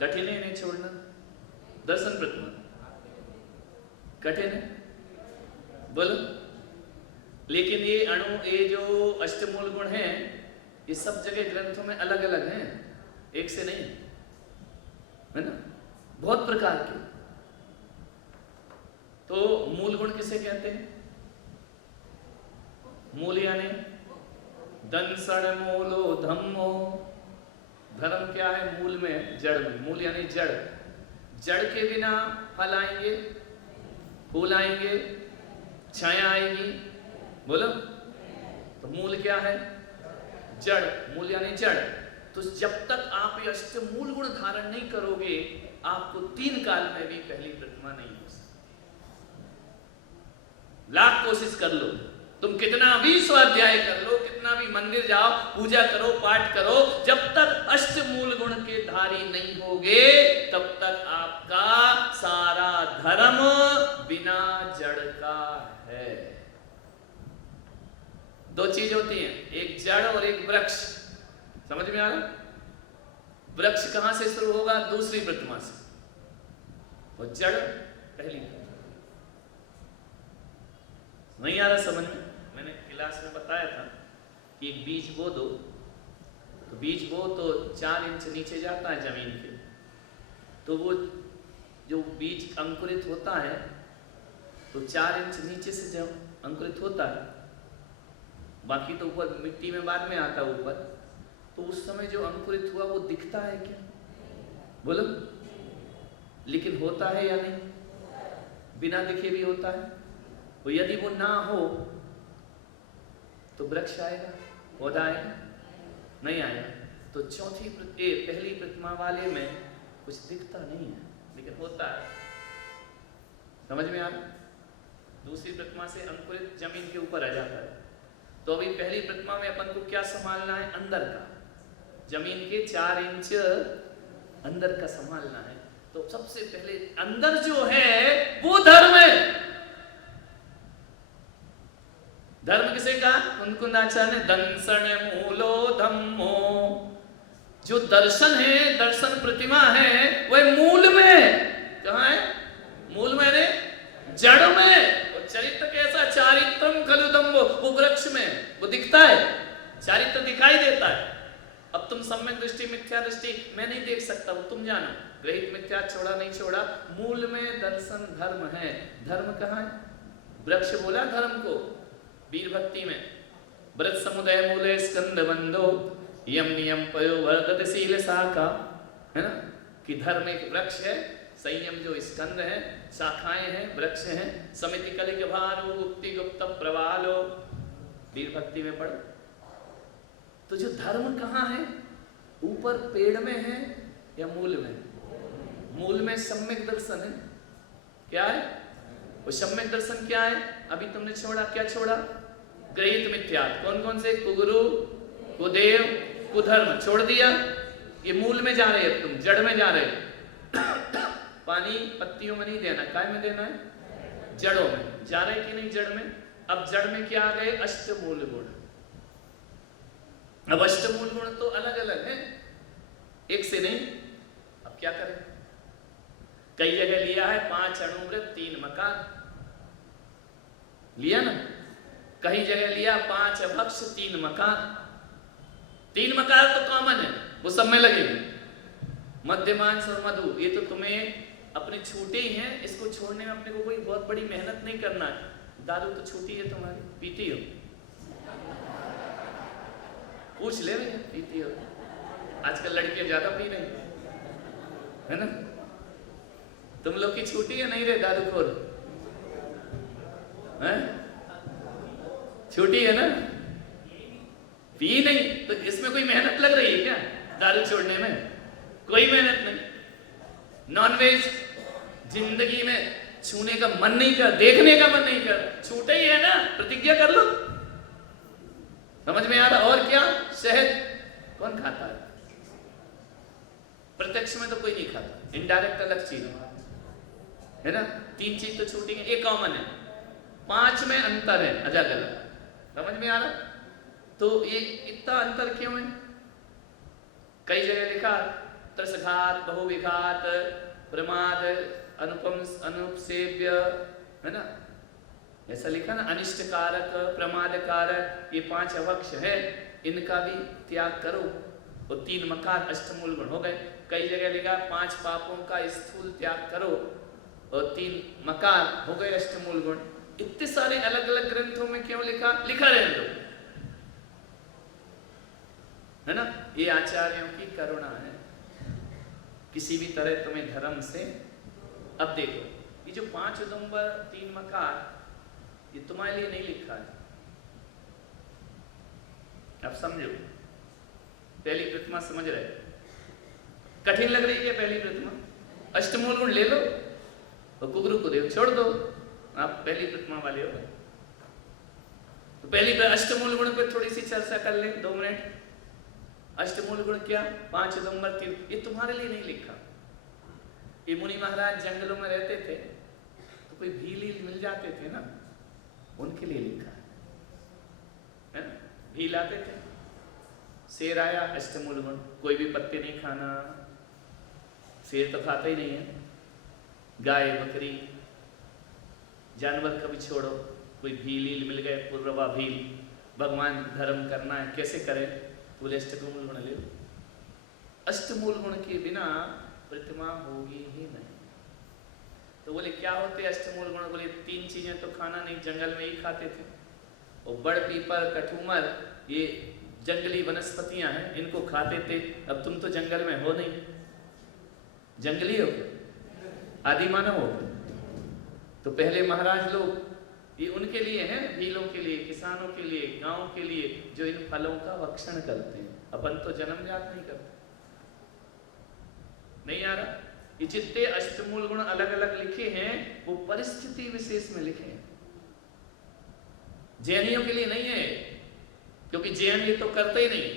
कठिन है नहीं छोड़ना। दर्शन प्रतिमा कठिन है, बोलो। लेकिन ये अणु, ये जो अष्टमूल गुण हैं, ये सब जगह ग्रंथों में अलग अलग हैं, एक से नहीं, है ना? बहुत प्रकार के। तो मूल गुण किसे कहते हैं? मूल यानी दंसण मूलो धम्मो। धर्म क्या है? मूल में, जड़ में। मूल यानी जड़, जड़ के बिना फल आएंगे, फूल आएंगे, छाया आएगी, बोलो। तो मूल क्या है? जड़। मूल यानी जड़। तो जब तक आप ये अष्टमूल गुण धारण नहीं करोगे, आपको 3 काल में भी पहली प्रतिमा नहीं हो सकती। लाख कोशिश कर लो, तुम कितना भी स्वाध्याय कर लो, कितना भी मंदिर जाओ, पूजा करो, पाठ करो, जब तक अष्टमूल गुण के धारी नहीं होगे, तब तक आपका सारा धर्म बिना जड़ का है। 2 चीज होती हैं, एक जड़ और एक वृक्ष। समझ में आ रहा? वृक्ष कहां से शुरू होगा? दूसरी प्रतिमा से, और जड़ पहली। नहीं आ रहा समझ में? मैंने क्लास में बताया था कि एक बीज बो दो, तो बीज बो तो 4 इंच नीचे जाता है जमीन के, तो वो जो बीज अंकुरित होता है तो 4 इंच नीचे से जब अंकुरित होता है, बाकी तो ऊपर मिट्टी में बाद में आता है ऊपर, तो उस समय जो अंकुरित हुआ वो दिखता है क्या? बोलो। लेकिन होता है या नहीं? बिना दिखे भी होता है। तो यदि वो ना हो तो वृक्ष आएगा, पौधा आएगा? नहीं आएगा। तो पहली प्रतिमा वाले में कुछ दिखता नहीं है, लेकिन होता है। समझ में आ रहा? दूसरी प्रतिमा से अंकुरित जमीन के ऊपर आ जाता है। तो अभी पहली प्रतिमा में अपन को क्या संभालना है? अंदर का, जमीन के 4 इंच अंदर का संभालना है। तो सबसे पहले अंदर जो है वो धर्म है। धर्म किसे कहा? उनको नाचा ने दंसन मूलो धम्मो। जो दर्शन है, दर्शन प्रतिमा है, वह मूल में। कहाँ है? मूल में ने जड़ में। और चरित्र कैसा? चारित्रम खलु दम्भो, वो वृक्ष में, वो दिखता है, चारित्र दिखाई देता है। अब तुम सम्यक दृष्टि, मिथ्या दृष्टि मैं नहीं देख सकता, वो तुम जानो। ग्रहित मिथ्या छोड़ा नहीं छोड़ा, मूल में दर्शन धर्म है। धर्म कहाँ है? वृक्ष बोला धर्म को वीर भक्ति में। व्रत समुदय मूले स्कंद बंधो यम नियम पयो वर्धत शील शाखा, है ना? कि धर्म एक वृक्ष है, संयम जो स्कंद है, शाखाएं हैं, वृक्ष हैं। समिति कलिक भारो गुप्ति गुप्त प्रवालो, वीर भक्ति में पढ़ो। तो जो धर्म कहाँ है? ऊपर पेड़ में है या मूल में? मूल में सम्यक दर्शन है। क्या है वो सम्यक दर्शन? क्या है? अभी तुमने छोड़ा, क्या छोड़ा? ग्रहित मिथ्या। कौन कौन से? कुगुरु, कुदेव, कुधर्म छोड़ दिया। ये मूल में जा रहे हो तुम, जड़ में जा रहे हो। पानी पत्तियों में नहीं देना, काय में देना है? जड़ों में। जा रहे कि नहीं जड़ में? अब जड़ में क्या आ गए? अष्टमूल गुण। अब अष्टमूल गुण तो अलग अलग है, एक से नहीं। अब क्या करें? कई जगह लिया है 5 अणुव्रत 3 मकान, लिया ना? कई जगह लिया 5 अभक्ष 3 मकान। 3 मकान तो कॉमन है, वो सब में लगेंगे। मध्यमांश और मधु, ये तो तुम्हें अपने छूटे ही हैं, इसको छोड़ने में अपने को कोई बहुत बड़ी मेहनत नहीं करना है। दारू तो छूटी है तुम्हारी, पीती हो? पूछ ले भैया, पीती हो? आजकल लड़कियां ज्यादा पी रही है ना? तुम लोग की छूटी है नहीं रे दारूखोर? हैं? छूटी है ना? पी नहीं तो इसमें कोई मेहनत लग रही है क्या? दारू छोड़ने में कोई मेहनत नहीं। नॉनवेज जिंदगी में छूने का मन नहीं कर, देखने का मन नहीं कर, छूटे ही है ना, प्रतिज्ञा कर लो। समझ में आ रहा? और क्या? शहद कौन खाता है? प्रत्यक्ष में तो कोई नहीं खाता, इनडायरेक्ट अलग चीज है ना? 3 चीज तो छूटेंगे, एक कॉमन है, 5 में अंतर है, अलग अलग। समझ में आ रहा? तो ये इतना अंतर क्यों है? कई जगह लिखा त्रसघात, बहुविघात, प्रमाद, अनुपम, अनुपसेव्य, है ना? ऐसा लिखा ना, अनिष्टकारक, प्रमादकारक, ये 5 अवक्ष है, इनका भी त्याग करो। और 3 मकार अष्टमूल गुण हो गए। कई जगह लिखा 5 पापों का स्थूल त्याग करो, और 3 मकार हो गए अष्टमूल गुण। इतने सारे अलग अलग ग्रंथों में क्यों लिखा? लिखा रहने दो, है ना? ये आचार्यों की करुणा है। किसी भी तरह तुम्हें धर्म से अब देखो, ये जो 5 उदुम्बर 3 मकार, ये तुम्हारे लिए नहीं लिखा है। अब समझो, पहली प्रतिमा समझ रहे? कठिन लग रही है पहली प्रतिमा? अष्टमूल गुण ले लो और कुगुरु को देव छोड़ दो, आप पहली प्रतिमा वाले हो। तो पहली अष्टमूल गुण पर थोड़ी सी चर्चा कर लें 2 मिनट। अष्टमूल गुण क्या? 5 उदुम्बर 3, ये तुम्हारे लिए नहीं लिखा। ये मुनि महाराज जंगलों में रहते थे तो कोई भील मिल जाते थे ना, उनके लिए लिखा है ना? भील आते थे, शेर आया, अष्टमूल गुण, कोई भी पत्ते नहीं खाना, शेर तो खाता ही नहीं है, गाय बकरी जानवर कभी छोड़ो, कोई भील मिल गए, पूर्वा भील, भगवान धर्म करना है, कैसे करें? बोले अष्टमूल गुण ले। अष्टमूल गुण के बिना प्रतिमा होगी ही नहीं। तो बोले क्या होते अष्टमूल गुण? बोले 3 चीजें तो खाना नहीं, जंगल में ही खाते थे। और बड़ पीपल कठूमर ये जंगली वनस्पतियां हैं, इनको खाते थे। अब तुम तो जंगल में हो नहीं, जंगली हो, आदि मानव हो। तो पहले महाराज लोग ये उनके लिए हैं, भीलों के लिए, किसानों के लिए, गांव के लिए, जो इन फलों का भक्षण करते हैं। अपन तो जन्मजात नहीं करते, नहीं आ रहा। ये जितने अष्टमूल गुण अलग अलग लिखे हैं वो परिस्थिति विशेष में लिखे हैं, जैनियों के लिए नहीं है, क्योंकि जैन ये तो करते ही नहीं।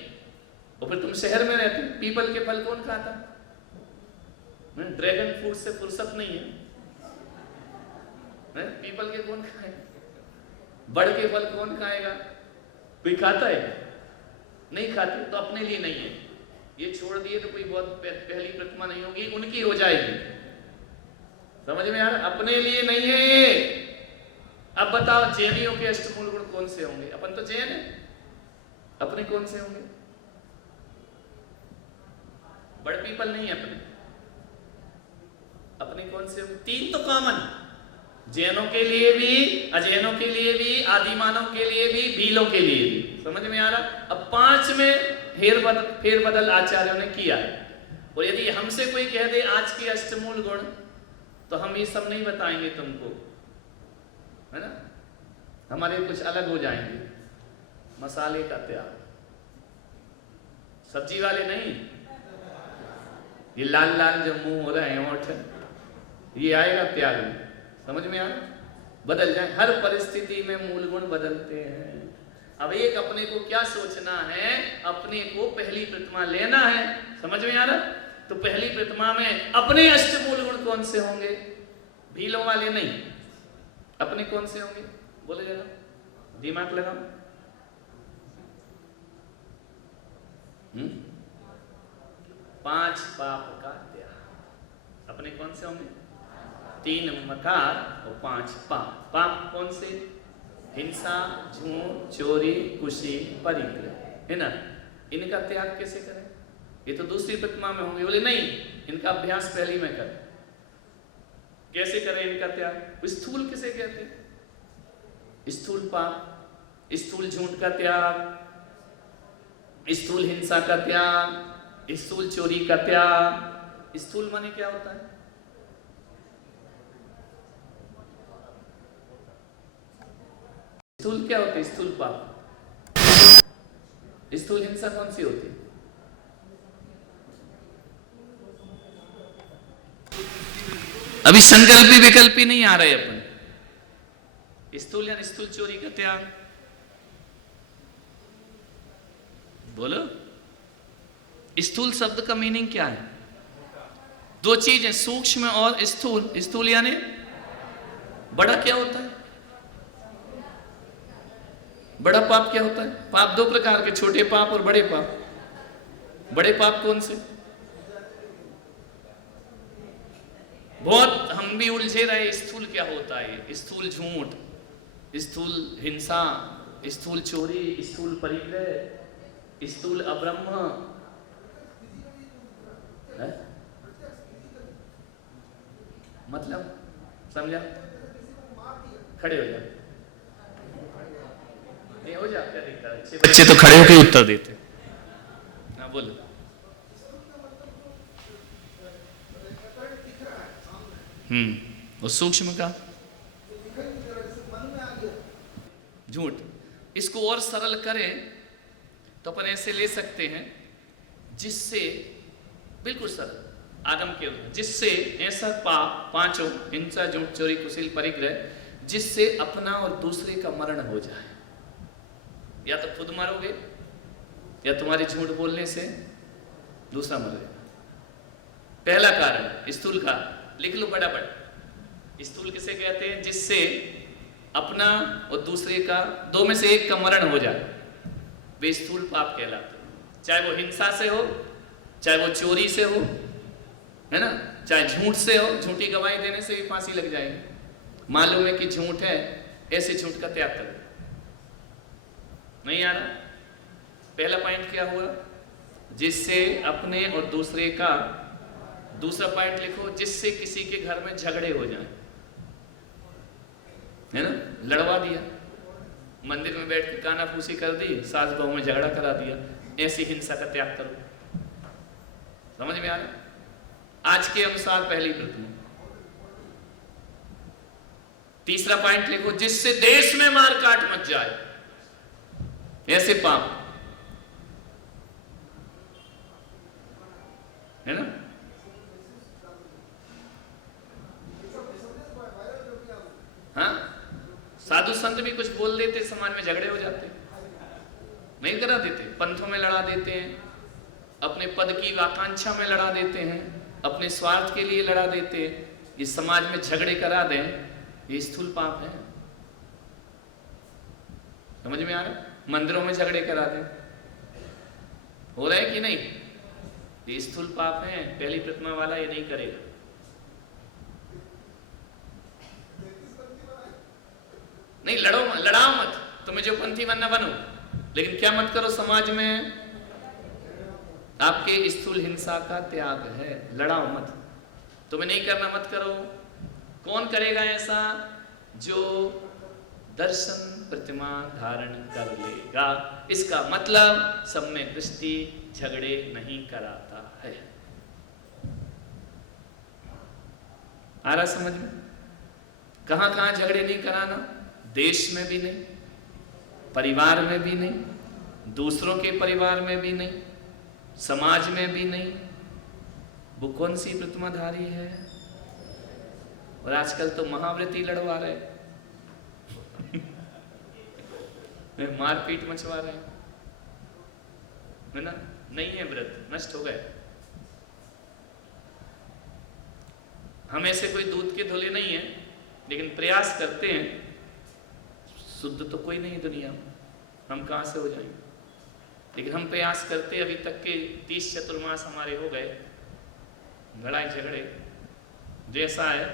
और फिर तुम शहर में रहते, पीपल के फल कौन खाता? ड्रैगन फ्रूट से फुर्सत नहीं है, पीपल के कौन खाएगा? बड़ के फल कौन खाएगा? कोई खाता है? नहीं खाते, तो अपने लिए नहीं है। ये छोड़ दिए तो कोई बहुत पहली प्रतिमा नहीं होगी, उनकी हो जाएगी। समझ में आ रहा? अपने लिए नहीं है ये। अब बताओ जैनियों के अष्टमूल गुण कौन से होंगे? अपन तो जैन है, अपने कौन से होंगे? बड़ पीपल नहीं है अपने, अपने कौन से होंगे? 3 तो कॉमन, जैनों के लिए भी, अजैनों के लिए भी, आदिमानव के लिए भी, भीलों के लिए भी। समझ में आ रहा? अब 5 में फेरबदल आचार्यों ने किया है। और यदि हमसे कोई कह दे आज के अष्टमूल गुण, तो हम ये सब नहीं बताएंगे तुमको, है ना? हमारे कुछ अलग हो जाएंगे। मसाले का त्याग, सब्जी वाले नहीं, ये लाल लाल जो मुंह हो रहे हैं ओठ, ये आएगा त्याग में। समझ में आ रहा? बदल जाए, हर परिस्थिति में मूल गुण बदलते हैं। अब एक अपने को क्या सोचना है? अपने को पहली प्रतिमा लेना है। समझ में आ रहा? तो पहली प्रतिमा में अपने अष्टमूल गुण कौन से होंगे? भीलों वाले नहीं, अपने कौन से होंगे? बोले जरा, दिमाग लगाओ। 5 पाप का त्याग, अपने कौन से होंगे? 3 मकार और 5 पाप। पाप कौन से? हिंसा, झूठ, चोरी, कुशी, परिग्रह, है ना? इनका त्याग कैसे करें? ये तो दूसरी प्रतिमा में होंगे। बोले नहीं, इनका अभ्यास पहली में करें। कैसे करें इनका त्याग? स्थूल किसे कहते हैं? स्थूल पाप, स्थूल झूठ का त्याग, स्थूल हिंसा का त्याग, स्थूल चोरी का त्याग। स्थूल माने क्या होता है? स्थूल क्या होती है? स्थूल पाप। स्थूल हिंसा कौन सी होती है? अभी संकल्पी विकल्पी नहीं आ रहे अपन। स्थूल या स्थूल चोरी का त्याग, बोलो। स्थूल शब्द का मीनिंग क्या है? 2 चीजें, सूक्ष्म और स्थूल। स्थूल यानी बड़ा क्या होता है? बड़ा पाप क्या होता है? पाप 2 प्रकार के, छोटे पाप और बड़े पाप। बड़े पाप कौन से? बहुत हम भी उलझे रहे, स्थूल क्या होता है? स्थूल झूठ, स्थूल हिंसा, स्थूल चोरी, स्थूल परिग्रह, स्थूल अब्रह्म है? मतलब समझा? खड़े हो जाओ। नहीं हो जाता दिखता, अच्छे बच्चे तो खड़े होकर उत्तर देते। हाँ बोलो। और सूक्ष्म का झूठ। इसको और सरल करें तो अपन ऐसे ले सकते हैं, जिससे बिल्कुल सरल आगम के रूप, जिससे ऐसा पाप पांचों हिंसा, झूठ, चोरी, कुशील, परिग्रह, जिससे अपना और दूसरे का मरण हो जाए। या तो खुद मरोगे या तुम्हारे झूठ बोलने से दूसरा मरेगा। पहला कारण स्थूल का, लिख लो फटाफट। स्थूल किसे कहते हैं? जिससे अपना और दूसरे का, दो में से एक का मरण हो जाए, वे स्थूल पाप कहलाते हैं। चाहे वो हिंसा से हो, चाहे वो चोरी से हो, है ना, चाहे झूठ से हो, झूठी गवाही देने से भी फांसी लग जाएगी। मालूम है कि झूठ है, ऐसे झूठ का त्याग करो। नहीं आ रहा? पहला पॉइंट क्या हुआ? जिससे अपने और दूसरे का। दूसरा पॉइंट लिखो, जिससे किसी के घर में झगड़े हो जाएं, है ना, लड़वा दिया, मंदिर में बैठ के काना फूसी कर दी, सास बहू में झगड़ा करा दिया, ऐसी हिंसा का त्याग करो। समझ में आ रहा? आज के अनुसार पहली प्रतिमा। तीसरा पॉइंट लिखो, जिससे देश में मार काट मच जाए, ऐसे पाप, है ना। हाँ, साधु संत भी कुछ बोल देते, समाज में झगड़े हो जाते, नहीं करा देते, पंथों में लड़ा देते हैं, अपने पद की आकांक्षा में लड़ा देते हैं, अपने स्वार्थ के लिए लड़ा देते हैं। ये समाज में झगड़े करा दें, ये स्थूल पाप है। समझ में आ रहा? मंदिरों में झगड़े करा दें, हो रहा है कि नहीं? ये स्थूल पाप है। पहली प्रतिमा वाला ये नहीं करेगा। नहीं, लड़ाओ मत, तुम्हें जो पंथी बनना बनो, लेकिन क्या मत करो, समाज में आपके स्थूल हिंसा का त्याग है। लड़ाओ मत, तुम्हें नहीं करना, मत करो। कौन करेगा ऐसा? जो दर्शन प्रतिमा धारण कर लेगा। इसका मतलब सब में कृष्टि झगड़े नहीं कराता है। आ रहा समझ में? कहां कहां झगड़े नहीं कराना? देश में भी नहीं, परिवार में भी नहीं, दूसरों के परिवार में भी नहीं, समाज में भी नहीं। वो कौन सी प्रतिमाधारी है? और आजकल तो महाव्रती लड़वा रहे, मारपीट मचवा रहे हैं, है ना। नहीं है व्रत, नष्ट हो गए। हम ऐसे कोई दूध के धुले नहीं है, लेकिन प्रयास करते हैं। शुद्ध तो कोई नहीं दुनिया में, हम कहां से हो जाएंगे? लेकिन हम प्रयास करते। अभी तक के 30 चतुर्मास हमारे हो गए, लड़ाई झगड़े जैसा है।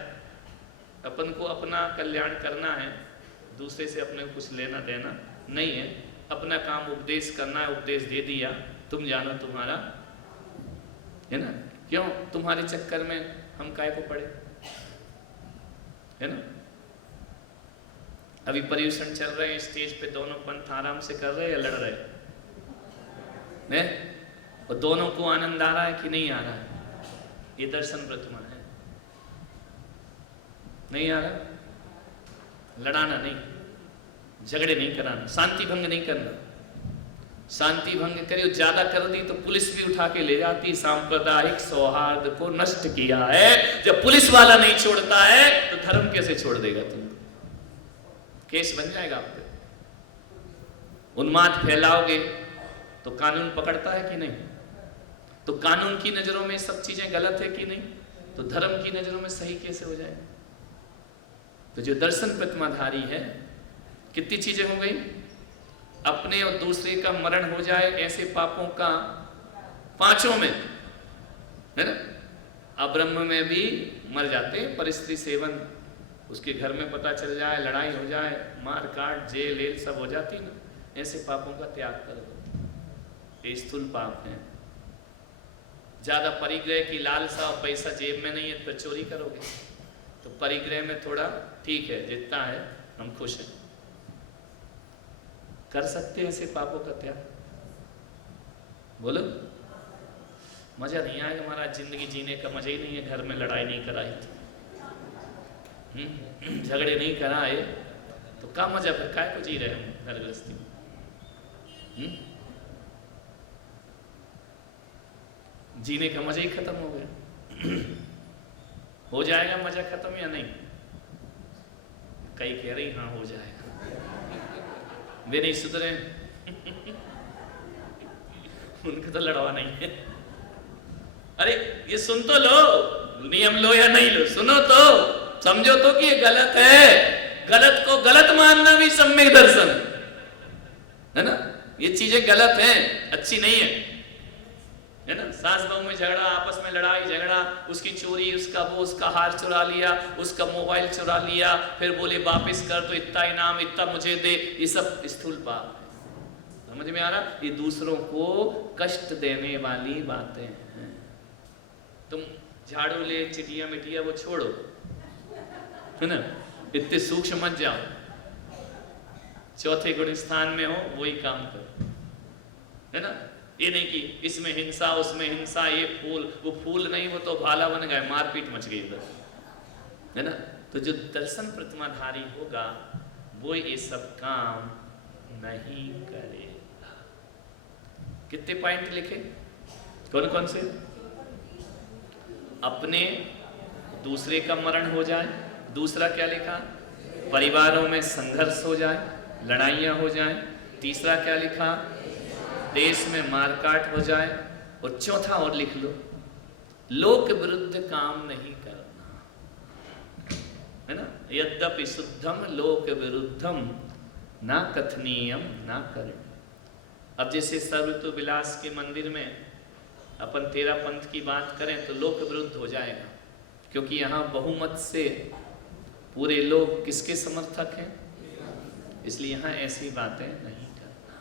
अपन को अपना कल्याण करना है, दूसरे से अपने को कुछ लेना देना नहीं है। अपना काम उपदेश करना है, उपदेश दे दिया, तुम जानो तुम्हारा, है ना। क्यों तुम्हारे चक्कर में हम काय को पड़े, है ना। अभी पर्यूषण चल रहे हैं, स्टेज पे दोनों पंथ आराम से कर रहे हैं या लड़ रहे हैं? और दोनों को आनंद आ रहा है कि नहीं आ रहा है? ये दर्शन प्रतिमा है। नहीं आ रहा? लड़ाना नहीं, झगड़े नहीं कराना, शांति भंग नहीं करना। शांति भंग करियो, ज्यादा कर दी तो पुलिस भी उठा के ले जाती। सांप्रदायिक सौहार्द को नष्ट किया है। जब पुलिस वाला नहीं छोड़ता है तो धर्म कैसे छोड़ देगा? तुम केस बन जाएगा आप पे। उन्माद फैलाओगे तो कानून पकड़ता है कि नहीं? तो कानून की नजरों में सब चीजें गलत है कि नहीं? तो धर्म की नजरों में सही कैसे हो जाएगा? तो जो दर्शन प्रतिमाधारी है, कितनी चीजें हो गई? अपने और दूसरे का मरण हो जाए, ऐसे पापों का 5 में, है ना। अब्रह्म में भी मर जाते, परिस्थिति सेवन, उसके घर में पता चल जाए, लड़ाई हो जाए, मार काट, जेल एल सब हो जाती ना। ऐसे पापों का त्याग कर दो, ये स्थूल पाप है। ज्यादा परिग्रह की लालसा और पैसा जेब में नहीं है तो चोरी करोगे, तो परिग्रह में थोड़ा ठीक है, जितना है हम खुश हैं। कर सकते हैं ऐसे पापों का त्याग? बोलो। मजा नहीं आएगा, हमारा जिंदगी जीने का मजा ही नहीं है, घर में लड़ाई नहीं कराई तो। झगड़े नहीं कराए तो क्या मजा, फिर काय को जी रहे हम घर गृहस्थी में? जीने का मजा ही खत्म हो गया। हो जाएगा मजा खत्म या नहीं? कई कह रही हाँ हो जाएगा, वे नहीं सुधरे। उनका तो लड़वा नहीं है। अरे ये सुन तो लो, नियम लो या नहीं लो, सुनो तो, समझो तो कि ये गलत है। गलत को गलत मानना भी सम्यक दर्शन है ना। ये चीजें गलत हैं, अच्छी नहीं है ना। सास बहू में झगड़ा, आपस में लड़ाई झगड़ा, उसकी चोरी, उसका हार चुरा लिया, उसका मोबाइल चुरा लिया, फिर बोले वापिस कर तो इतना इनाम, इतना मुझे दे, ये सब स्थूल पाप है। समझ में आ रहा? ये दूसरों को कष्ट देने वाली बातें हैं। तुम झाड़ू ले, चिटिया मिटिया वो छोड़ो, है ना, इतने सूक्ष्म मत जाओ। चौथे गुण स्थान में हो वही काम करो, है ना। ये नहीं कि इसमें हिंसा उसमें हिंसा, ये फूल वो फूल नहीं, वो तो भाला बन गए, मारपीट मच गई इधर, है ना। तो जो दर्शन प्रतिमाधारी होगा वो ये सब काम नहीं करेगा। कितने पॉइंट लिखे? कौन कौन से? अपने दूसरे का मरण हो जाए, दूसरा क्या लिखा? परिवारों में संघर्ष हो जाए, लड़ाइयाँ हो जाए। तीसरा क्या लिखा? देश में मारकाट हो जाए। और चौथा और लिख लो, लोक विरुद्ध काम नहीं करना, है ना। यद्यपि शुद्धम लोक विरुद्धम ना कथनीयम ना करें। अब जैसे सर्वतो विलास के मंदिर में अपन तेरा पंथ की बात करें तो लोक विरुद्ध हो जाएगा, क्योंकि यहाँ बहुमत से पूरे लोग किसके समर्थक हैं, इसलिए यहाँ ऐसी बातें नहीं करना।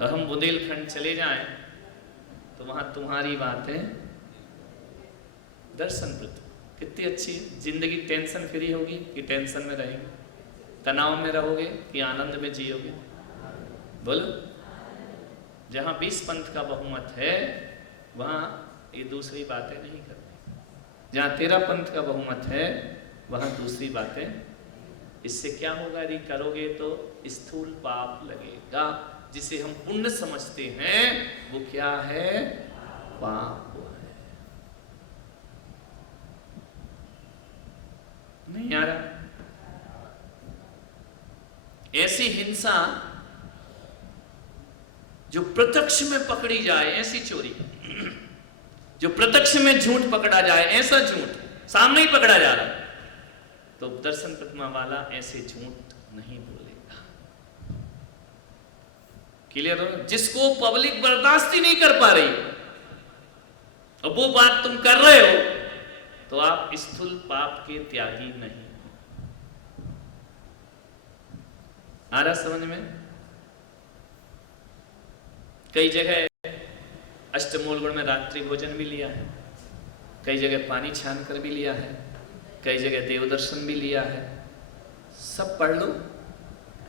और हम बुंदेलखंड चले जाएं तो वहाँ तुम्हारी बातें दर्शन प्रति कितनी अच्छी जिंदगी, टेंशन फ्री होगी कि टेंशन में रहेगी, तनाव में रहोगे कि आनंद में जियोगे? बोलो। जहाँ 20 पंथ का बहुमत है वहाँ ये दूसरी बातें नहीं करनी। जहाँ 13 पंथ का बहुमत है वहाँ दूसरी बातें। इससे क्या होगा? यदि करोगे तो स्थूल पाप लगेगा, जिसे हम पुण्य समझते हैं वो क्या है? पाप है। नहीं आ रहा? ऐसी हिंसा जो प्रत्यक्ष में पकड़ी जाए, ऐसी चोरी, जो प्रत्यक्ष में झूठ पकड़ा जाए, ऐसा झूठ सामने ही पकड़ा जा रहा है, तो दर्शन प्रतिमा वाला ऐसे झूठ नहीं बोलेगा। क्लियर हो? जिसको पब्लिक बर्दाश्त ही नहीं कर पा रही और वो बात तुम कर रहे हो, तो आप स्थूल पाप के त्यागी नहीं। आ रहा समझ में? कई जगह अष्टमूल गुण में रात्रि भोजन भी लिया है, कई जगह पानी छान कर भी लिया है, कई जगह देव दर्शन भी लिया है। सब पढ़ लो।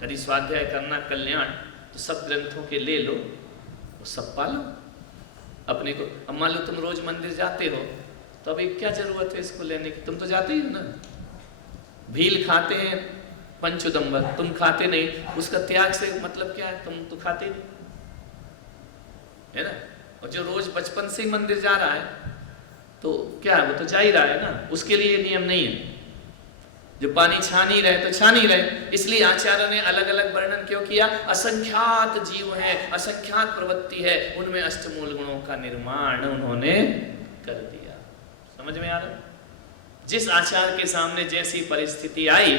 यदि स्वाध्याय करना कल्याण तो सब ग्रंथों के ले लो, वो सब पालो अपने को। अब मान लो तुम रोज मंदिर जाते हो तो अभी क्या जरूरत है इसको लेने की? तुम तो जाते ही हो ना। भील खाते हैं पंचोदंबर, तुम खाते नहीं, उसका त्याग से मतलब क्या है? तुम तो खाते नहीं, है ना। और जो रोज बचपन से ही मंदिर जा रहा है तो क्या है? वो तो जा ही रहा है ना, उसके लिए नियम नहीं है। जो पानी छान ही रहे तो छान ही रहे। इसलिए आचार्य ने अलग अलग वर्णन क्यों किया? असंख्यात जीव है, असंख्यात प्रवृत्ति है, उनमें अष्टमूल गुणों का निर्माण उन्होंने कर दिया। समझ में आ रहा? जिस आचार्य के सामने जैसी परिस्थिति आई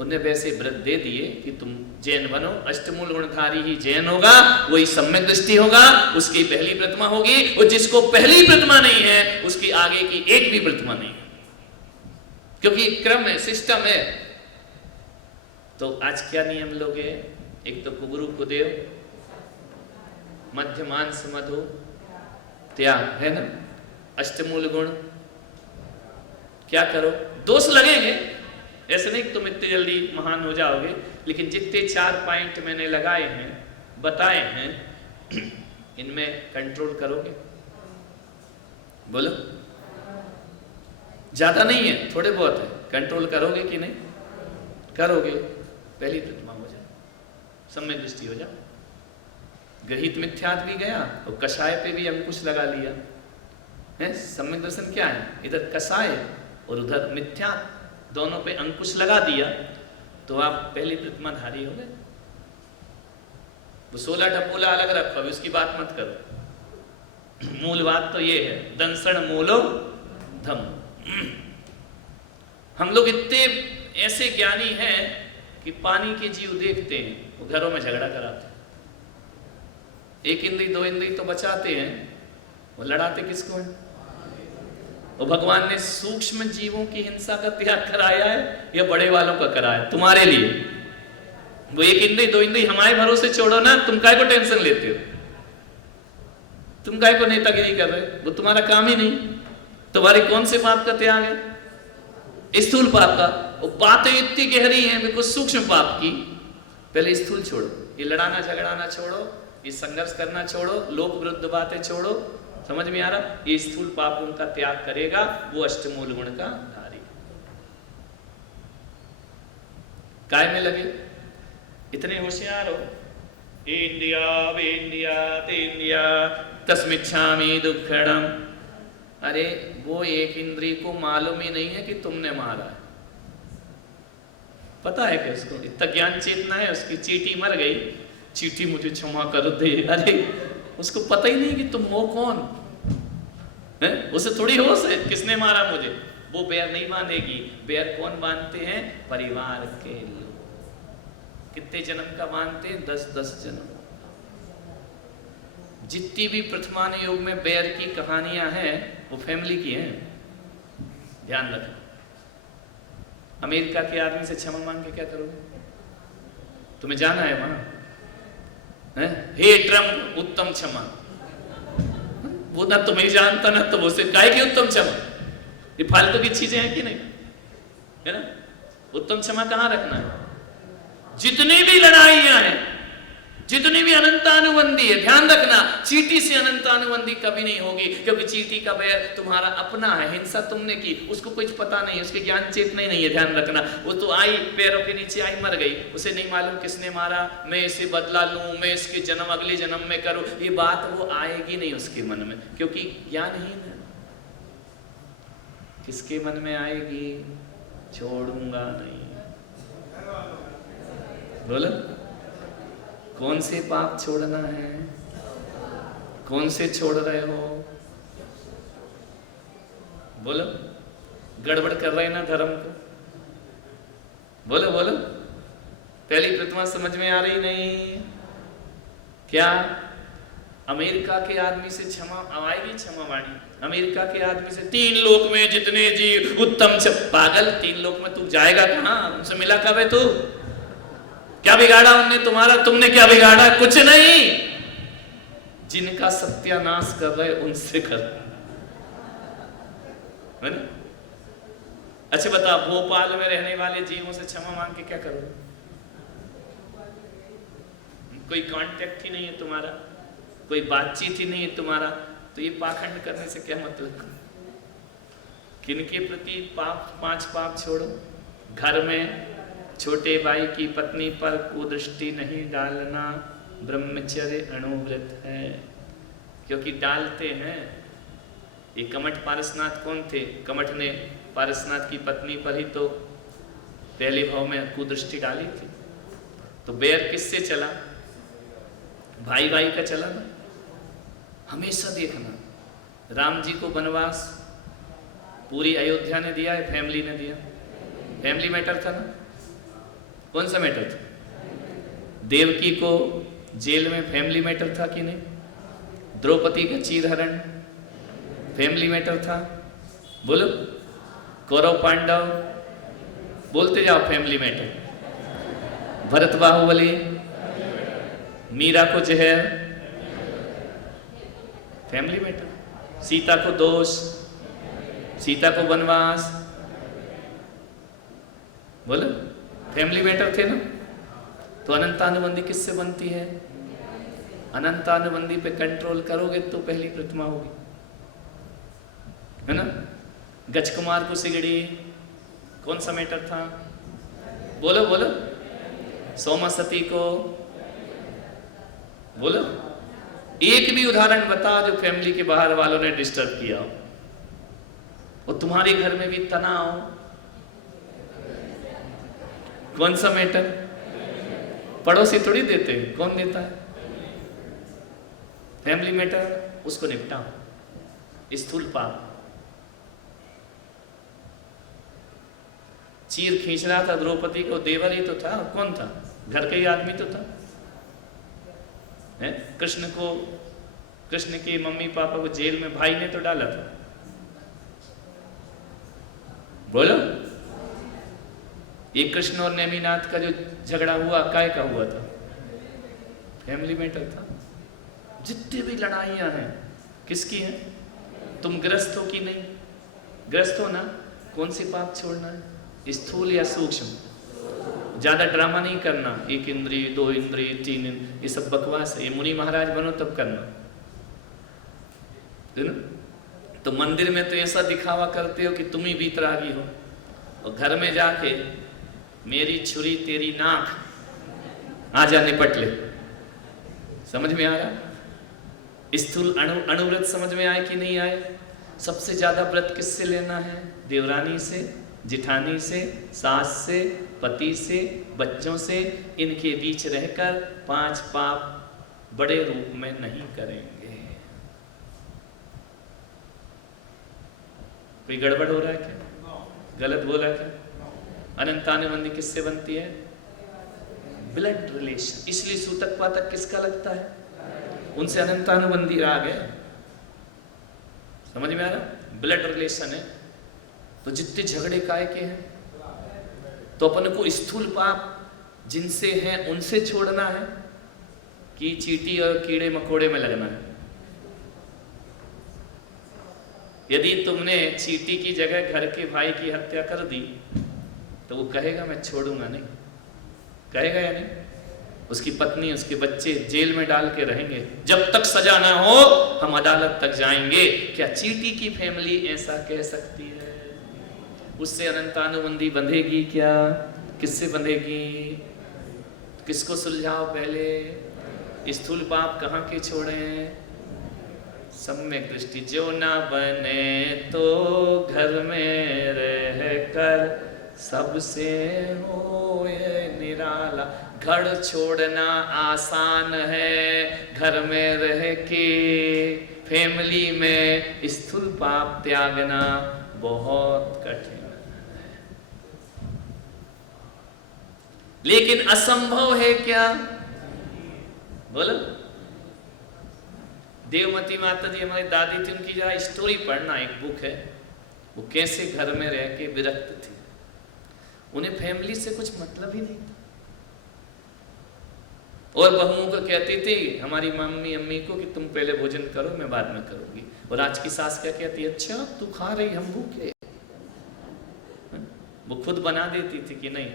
उन्हें वैसे व्रत दे दिए कि तुम जैन बनो, अष्टमूल गुणधारी ही जैन होगा, वही सम्यक दृष्टि होगा, उसकी पहली प्रतिमा होगी। और जिसको पहली प्रतिमा नहीं है उसकी आगे की एक भी प्रतिमा नहीं है, क्योंकि क्रम है, सिस्टम है। तो आज क्या नियम लोगे? एक तो कुगुरु कुदेव, मध्यमांस मधु त्याग, है ना। अष्टमूल गुण क्या करो? दोष लगेंगे, ऐसे नहीं कि तुम इतनी जल्दी महान हो जाओगे, लेकिन जितने 4 पॉइंट मैंने लगाए हैं, बताए हैं, इनमें कंट्रोल करोगे? बोलो। ज्यादा नहीं है, थोड़े बहुत है। कंट्रोल करोगे कि नहीं करोगे? पहली प्रतिमा हो जाए, सम्यक दृष्टि हो जाए। गृहीत मिथ्यात भी गया और कषाय पे भी अंकुश लगा लिया है। सम्यक दर्शन क्या है? इधर कषाय और उधर मिथ्यात, दोनों पे अंकुश लगा दिया तो आप पहली प्रतिमा धारी हो गए। वो 16 ढपोला अलग रखो, अभी उसकी बात मत करो। मूल बात तो ये है, दंसण मूलो धम। हम लोग इतने ऐसे ज्ञानी हैं कि पानी के जीव देखते हैं, वो घरों में झगड़ा कराते हैं। 1 इंद्री 2 इंद्री तो बचाते हैं, वो लड़ाते किसको हैं? वो भगवान ने सूक्ष्म जीवों की हिंसा का त्याग कराया है या बड़े वालों का कराया है? तुम्हारे लिए। वो 1 इंद्री 2 इंद्री हमारे भरोसे छोड़ो ना, तुम काय को टेंशन लेते हो? तुम काय को नेतागिरी कर रहे हो? वो तुम्हारा काम ही नहीं। तुम्हारे कौन से पाप का त्याग है? स्थूल पाप का। वो बातें इतनी गहरी हैं, बिल्कुल सूक्ष्म पाप की। पहले स्थूल छोड़ो, ये लड़ाना झगड़ाना छोड़ो, ये संघर्ष करना छोड़ो, लोक विरुद्ध बातें छोड़ो। समझ में आ रहा? ये स्थूल पाप उनका त्याग करेगा, वो अष्टमूल गुण का धारी। काय में लगे, इतने होशियार हो। इंडिया वेंडिया तेंडिया तस्मिच्छामि दुक्खड़म। अरे वो 1 इंद्री को मालूम ही नहीं है कि तुमने मारा है। पता है कि उसको इतना ज्ञान चेतना है उसकी, चींटी मर गई, चींटी मुझे क्षमा कर दे। अरे उसको पता ही नहीं कि तुम हो कौन है। उसे थोड़ी होश है किसने मारा मुझे। वो बैर नहीं बांधेगी। बैर कौन बांधते हैं? परिवार के लोग। कितने जन्म का बांधते हैं? 10-10 जन्म। जितनी भी प्रथमान योग में बैर की कहानियां हैं वो फैमिली की हैं। ध्यान रखना। अमेरिका के आदमी से क्षमा मांग के क्या करोगे? तुम्हें जाना है वहां? हे ट्रम्प उत्तम क्षमा। वो ना तुम्हें जानता ना तो उसे काय की उत्तम क्षमा। ये फालतू की चीजें हैं कि नहीं, है ना? उत्तम क्षमा कहां रखना है? जितनी भी लड़ाइयां हैं, जितनी भी अनंतानुबंधी है, ध्यान रखना चींटी से अनंतानुबंधी कभी नहीं होगी, क्योंकि चींटी का बैर तुम्हारा अपना है। हिंसा तुमने की, उसको कुछ पता नहीं, उसके ज्ञान चेतना ही नहीं है। ध्यान रखना। वो तो आई, पैरों के नीचे आई, मर गई, उसे नहीं मालूम किसने मारा। मैं इसे बदला लूं, मैं इसके जन्म अगले जन्म में करूं, ये बात वो आएगी नहीं उसके मन में, क्योंकि ज्ञानहीन है। किसके मन में आएगी? छोड़ूंगा नहीं। बोलो कौन से पाप छोड़ना है? कौन से छोड़ रहे हो? बोलो गड़बड़ कर रहे हैं ना धर्म को। बोलो बोलो। पहली प्रतिमा समझ में आ रही नहीं क्या? अमेरिका के आदमी से क्षमा आएगी, क्षमा वाणी। अमेरिका के आदमी से 3 लोक में जितने जीव उत्तम पागल, 3 लोक में तू जाएगा कहां? उनसे मिला कब है तू? क्या बिगाड़ा उनने तुम्हारा? तुमने क्या बिगाड़ा? कुछ नहीं। जिनका सत्यानाश कर रहे उनसे कर, है ना? अच्छा बता, भोपाल में रहने वाले जीवों से क्षमा मांग के क्या करोगे? कोई कांटेक्ट ही नहीं है तुम्हारा, कोई बातचीत ही नहीं है तुम्हारा, तो ये पाखंड करने से क्या मतलब? किनके प्रति पाप? 5 पाप छोड़ो। घर में छोटे भाई की पत्नी पर कुदृष्टि नहीं डालना, ब्रह्मचर्य अणुव्रत है। क्योंकि डालते हैं। ये कमठ पारसनाथ कौन थे? कमठ ने पारसनाथ की पत्नी पर ही तो पहले भाव में कुदृष्टि डाली थी। तो बैर किससे चला? भाई भाई का चला ना। हमेशा देखना, राम जी को वनवास पूरी अयोध्या ने दिया है, फैमिली ने दिया? फैमिली मैटर था ना। कौन सा मैटर था? देवकी को जेल में फैमिली मैटर था कि नहीं? द्रौपदी का चीरहरण फैमिली मैटर था? बोलो। कौरव पांडव, बोलते जाओ फैमिली मैटर। भरत बाहुबली, मीरा को जहर, फैमिली मैटर। सीता को दोष, सीता को वनवास, बोलो फैमिली मैटर थे ना। तो अनंतानुबंधी किससे बनती है? अनंतानुबंधी पे कंट्रोल करोगे तो पहली प्रतिमा होगी, है ना? गजकुमार को सिगड़ी, कौन सा मैटर था? बोलो बोलो। सोमासती को बोलो। एक भी उदाहरण बता जो फैमिली के बाहर वालों ने डिस्टर्ब किया हो और तुम्हारे घर में भी तनाव। कौन सा मैटर? पड़ोसी थोड़ी देते, कौन देता है? फैमिली मैटर, उसको निपटाओ। स्थूल पाप। चीर खींच रहा था द्रौपदी को, देवर ही तो था, कौन था? घर का ही आदमी तो था। है? कृष्ण के मम्मी पापा को जेल में भाई ने तो डाला था। बोलो। ये कृष्ण और नेमिनाथ का जो झगड़ा हुआ, काय का हुआ था? फैमिली मैटर था। जितनी भी लड़ाइयां हैं किसकी हैं? तुम गृहस्थ हो कि नहीं? गृहस्थ हो ना? कौन सी पाप छोड़ना है? स्थूल या सूक्ष्म? ज्यादा ड्रामा नहीं करना, 1 इंद्रिय 2 इंद्रिय 3 इंद्रिय, ये सब बकवास है। ये मुनि महाराज बनो तब करना, है ना? तो मंदिर में तो ऐसा दिखावा करते हो कि तुम ही वीतरागी हो, और घर में जाके मेरी छुरी तेरी नाक, आजा निपट ले। समझ में आ रहा? स्थूल अणुव्रत समझ में आए कि नहीं आए? सबसे ज्यादा व्रत किससे लेना है? देवरानी से, जिठानी से, सास से, पति से, बच्चों से। इनके बीच रहकर 5 पाप बड़े रूप में नहीं करेंगे। कोई गड़बड़ हो रहा है क्या? गलत बोला क्या? अनंतानुबंधी किससे बनती है? Blood relation. इसलिए सूतक पातक किसका लगता है? उनसे अनंतानुबंधी राग है। समझ में आ रहा? ब्लड रिलेशन है। तो जितने झगड़े काय के हैं, तो अपन को स्थूल पाप जिनसे हैं उनसे छोड़ना है कि चींटी और कीड़े मकोड़े में लगना है? यदि तुमने चींटी की जगह घर के भाई की हत्या कर दी तो वो कहेगा मैं छोड़ूंगा नहीं? कहेगा या नहीं? उसकी पत्नी, उसके बच्चे जेल में डाल के रहेंगे, जब तक सजा ना हो हम अदालत तक जाएंगे। क्या चींटी की फैमिली ऐसा कह सकती है? उससे अनंतानुबंधी बंधेगी क्या? किससे बंधेगी? किसको सुलझाओ पहले? स्थूल पाप कहाँ के छोड़े? सम्यक दृष्टि। जो ना बने तो घर में रह कर सबसे होए निराला। घर छोड़ना आसान है, घर में रह के फैमिली में स्थूल पाप त्यागना बहुत कठिन है। लेकिन असंभव है क्या? बोलो। देवमती माता जी हमारी दादी थी, उनकी जरा स्टोरी पढ़ना, एक बुक है, वो कैसे घर में रह के विरक्त थी। उन्हें फैमिली से कुछ मतलब ही नहीं था, और बहुओं को कहती थी हमारी मम्मी अम्मी को कि तुम पहले भोजन करो, मैं बाद में करूंगी। और आज की सास क्या कहती है? अच्छा तू खा रही, हम भूखे। वो खुद बना देती थी कि नहीं,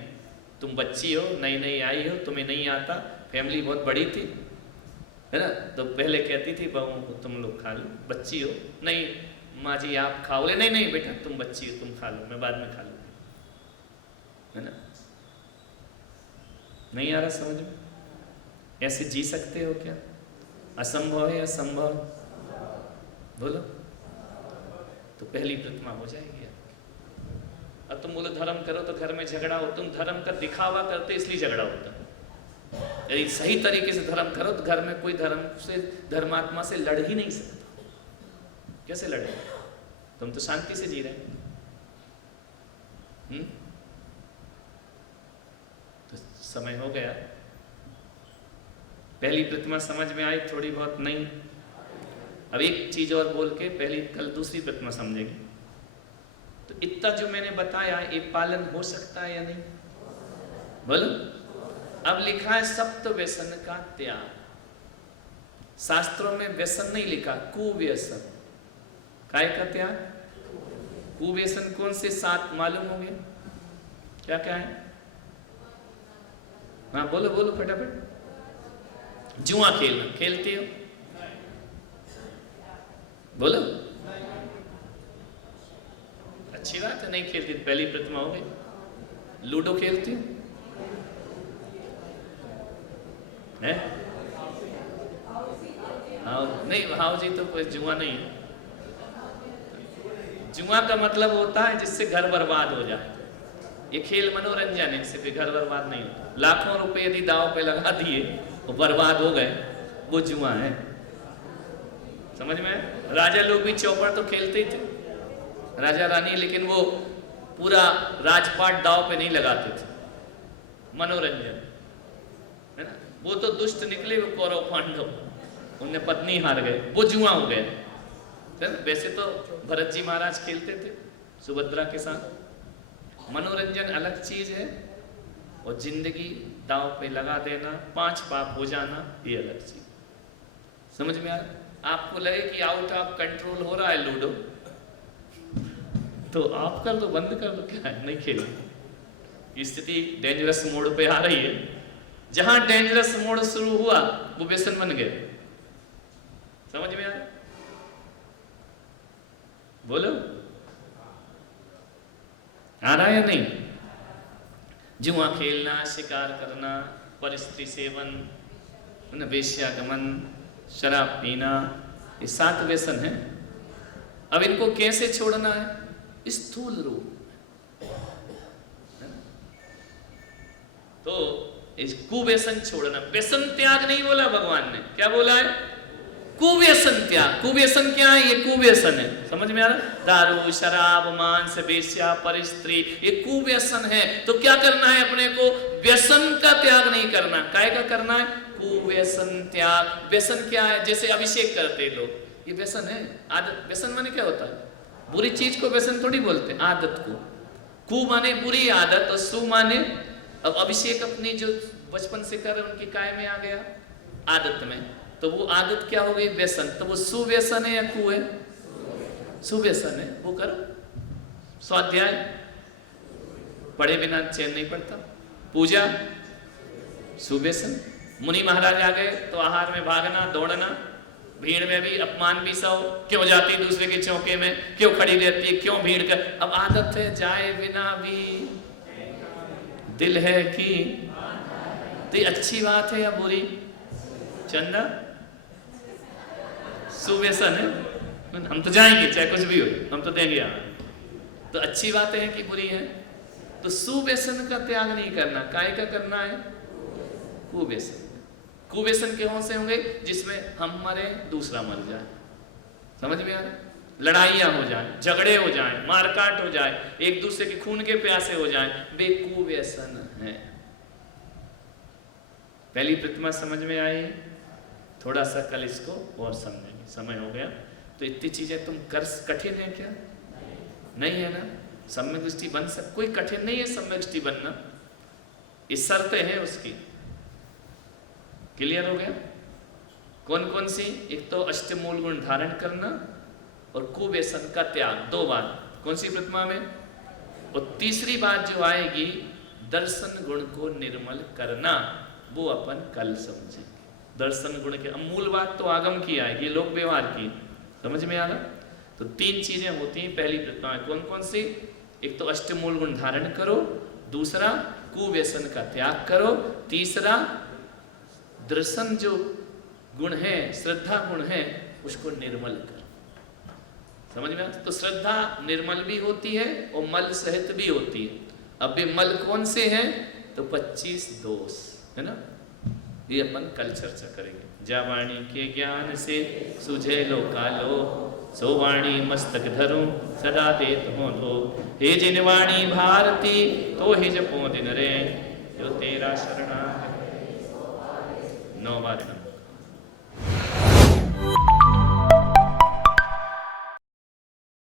तुम बच्ची हो, नई नई आई हो, तुम्हें नहीं आता। फैमिली बहुत बड़ी थी, है ना? तो पहले कहती थी बहुओं को तुम लोग खा लो, बच्ची हो। नहीं माँ जी आप खाओ। ले नहीं नहीं बेटा तुम बच्ची हो, तुम खा लो, मैं बाद में खा लूँगी, है ना? नहीं आ रहा समझ में? ऐसे जी सकते हो क्या? असंभव है या संभव? बोलो। तो पहली प्रतिमा हो जाएगी। अब तुम बोलो धर्म करो तो घर में झगड़ा हो, तुम धर्म का दिखावा करते इसलिए झगड़ा होता। यदि सही तरीके से धर्म करो तो घर में कोई धर्मात्मा से लड़ ही नहीं सकता। कैसे लड़े? तुम तो शांति से जी रहे। तो समय हो गया। पहली प्रतिमा समझ में आई थोड़ी बहुत? नहीं। अब एक चीज और बोल के पहली कल दूसरी प्रतिमा समझेंगे। तो इतना जो मैंने बताया ये पालन हो सकता है या नहीं? बोलो। अब लिखा है सप्त व्यसन का त्याग। शास्त्रों में व्यसन नहीं लिखा, कुव्यसन। काय का त्याग? कुव्यसन कौन से 7 मालूम होंगे? क्या क्या है? हाँ बोलो बोलो फटाफट। जुआ खेलना, खेलते हो? बोलो। अच्छी बात है, नहीं खेलती पहली प्रतिमा हो गई। लूडो खेलती है? हाँ नहीं, हाउ जी तो कोई जुआ नहीं है। जुआ का मतलब होता है जिससे घर बर्बाद हो जाए। ये खेल मनोरंजन है, इससे भी घर बर्बाद नहीं होता। लाखों रुपए यदि दांव पे लगा दिए वो बर्बाद हो गए, वो जुआ है। समझ में? राजा लोग भी चौपड़ तो खेलते ही थे, राजा रानी, लेकिन वो पूरा राजपाट दांव पे नहीं लगाते थे। मनोरंजन है ना। वो तो दुष्ट निकले वो कौरव पांडव, उनने पत्नी हार गए, वो जुआ हो गए। वैसे तो भरत जी महाराज खेलते थे सुभद्रा के साथ। मनोरंजन अलग चीज है और जिंदगी दांव पे लगा देना, 5 पाप हो जाना, ये अलग चीज। समझ में आ रहा? आपको लगे कि आउट ऑफ कंट्रोल हो रहा है लूडो, तो आप कर दो, बंद कर दो, क्या है, नहीं खेलो। स्थिति डेंजरस मोड पे आ रही है। जहां डेंजरस मोड शुरू हुआ वो व्यसन बन गए। समझ में आ रहा? बोलो, आ रहा है या नहीं? जुआ खेलना, शिकार करना, परस्त्री सेवन, वेश्यागमन, शराब पीना, ये 7 व्यसन है। अब इनको कैसे छोड़ना है? स्थूल रूप। तो इस कुव्यसन छोड़ना, व्यसन त्याग नहीं बोला भगवान ने, क्या बोला है? कुव्यसन त्याग। कुव्यसन क्या है? ये कुव्यसन है। समझ में आ रहा? दारू, शराब, मांस, वेश्या, परस्त्री, ये कुव्यसन है। तो क्या करना है अपने को? व्यसन का त्याग नहीं करना। काय का करना है? कुव्यसन त्याग। व्यसन क्या है? जैसे अभिषेक करते लोग, ये व्यसन है, आदत। व्यसन माने क्या होता है? बुरी चीज को व्यसन थोड़ी बोलते, आदत को। कु माने बुरी आदत और सु माने, अब अभिषेक अपनी जो बचपन से कर उनकी काय में आ गया, आदत में, तो वो आदत क्या हो गई? व्यसन। तो वो सुव्यसन है या कु है? सुव्यसन है। वो करो। स्वाध्याय पढ़े बिना चैन नहीं पड़ता। पूजा सुव्यसन। मुनि महाराज आ गए तो आहार में भागना, दौड़ना, भीड़ में भी अपमान भी सौ, क्यों जाती दूसरे के चौके में, क्यों खड़ी रहती है, क्यों भीड़ कर। अब आदत है, जाए बिना भी दिल है कि, तो ये अच्छी बात है या बुरी? चंदा सुव्यसन है। हम तो जाएंगे चाहे कुछ भी हो, हम तो देंगे यहाँ। तो अच्छी बातें हैं कि बुरी है? तो सुव्यसन का त्याग नहीं करना, काय का करना है? कुव्यसन। कुव्यसन के से होंगे जिसमें हम मरे, दूसरा मर जाए। समझ में आ रहा? लड़ाइयां हो जाए, झगड़े हो जाए, मारकाट हो जाए, एक दूसरे के खून के प्यासे हो जाए, वे कुव्यसन है। पहली प्रतिमा समझ में आई? थोड़ा सा कल इसको और समझेंगे, समय हो गया। तो इतनी चीजें तुम कर, कठिन है क्या? नहीं है ना? सम्यक दृष्टि बन सक, कोई कठिन नहीं है सम्यक दृष्टि बनना। इस शर्तें हैं उसकी। क्लियर हो गया? कौन कौन सी? एक तो अष्टमूल गुण धारण करना और कुव्यसन का त्याग, 2 बात। कौन सी प्रतिमा में? और तीसरी बात जो आएगी, दर्शन गुण को निर्मल करना, वो अपन कल समझेंगे। दर्शन गुण के मूल बात तो आगम की आएगी, लोक व्यवहार की। समझ में आ रहा? तो 3 चीजें होती हैं पहली प्रतिमा में। कौन कौन सी? एक तो अष्टमूल गुण धारण करो, दूसरा कुव्यसन का त्याग करो, तीसरा दर्शन जो गुण है, श्रद्धा गुण है, उसको निर्मल करो। समझ में? तो श्रद्धा निर्मल भी होती है और मल सहित भी होती है। अब ये मल कौन से हैं? तो 25 दोष है ना, ये अपन कल चर्चा करेंगे। जा वाणी के ज्ञान से सुझे लो कालो, सो वाणी मस्तक धरूं सदा देत हो लो। हे जिन वाणी भारती तो ही जपो दिन रे, जो तेरा शरणा है। 9 बार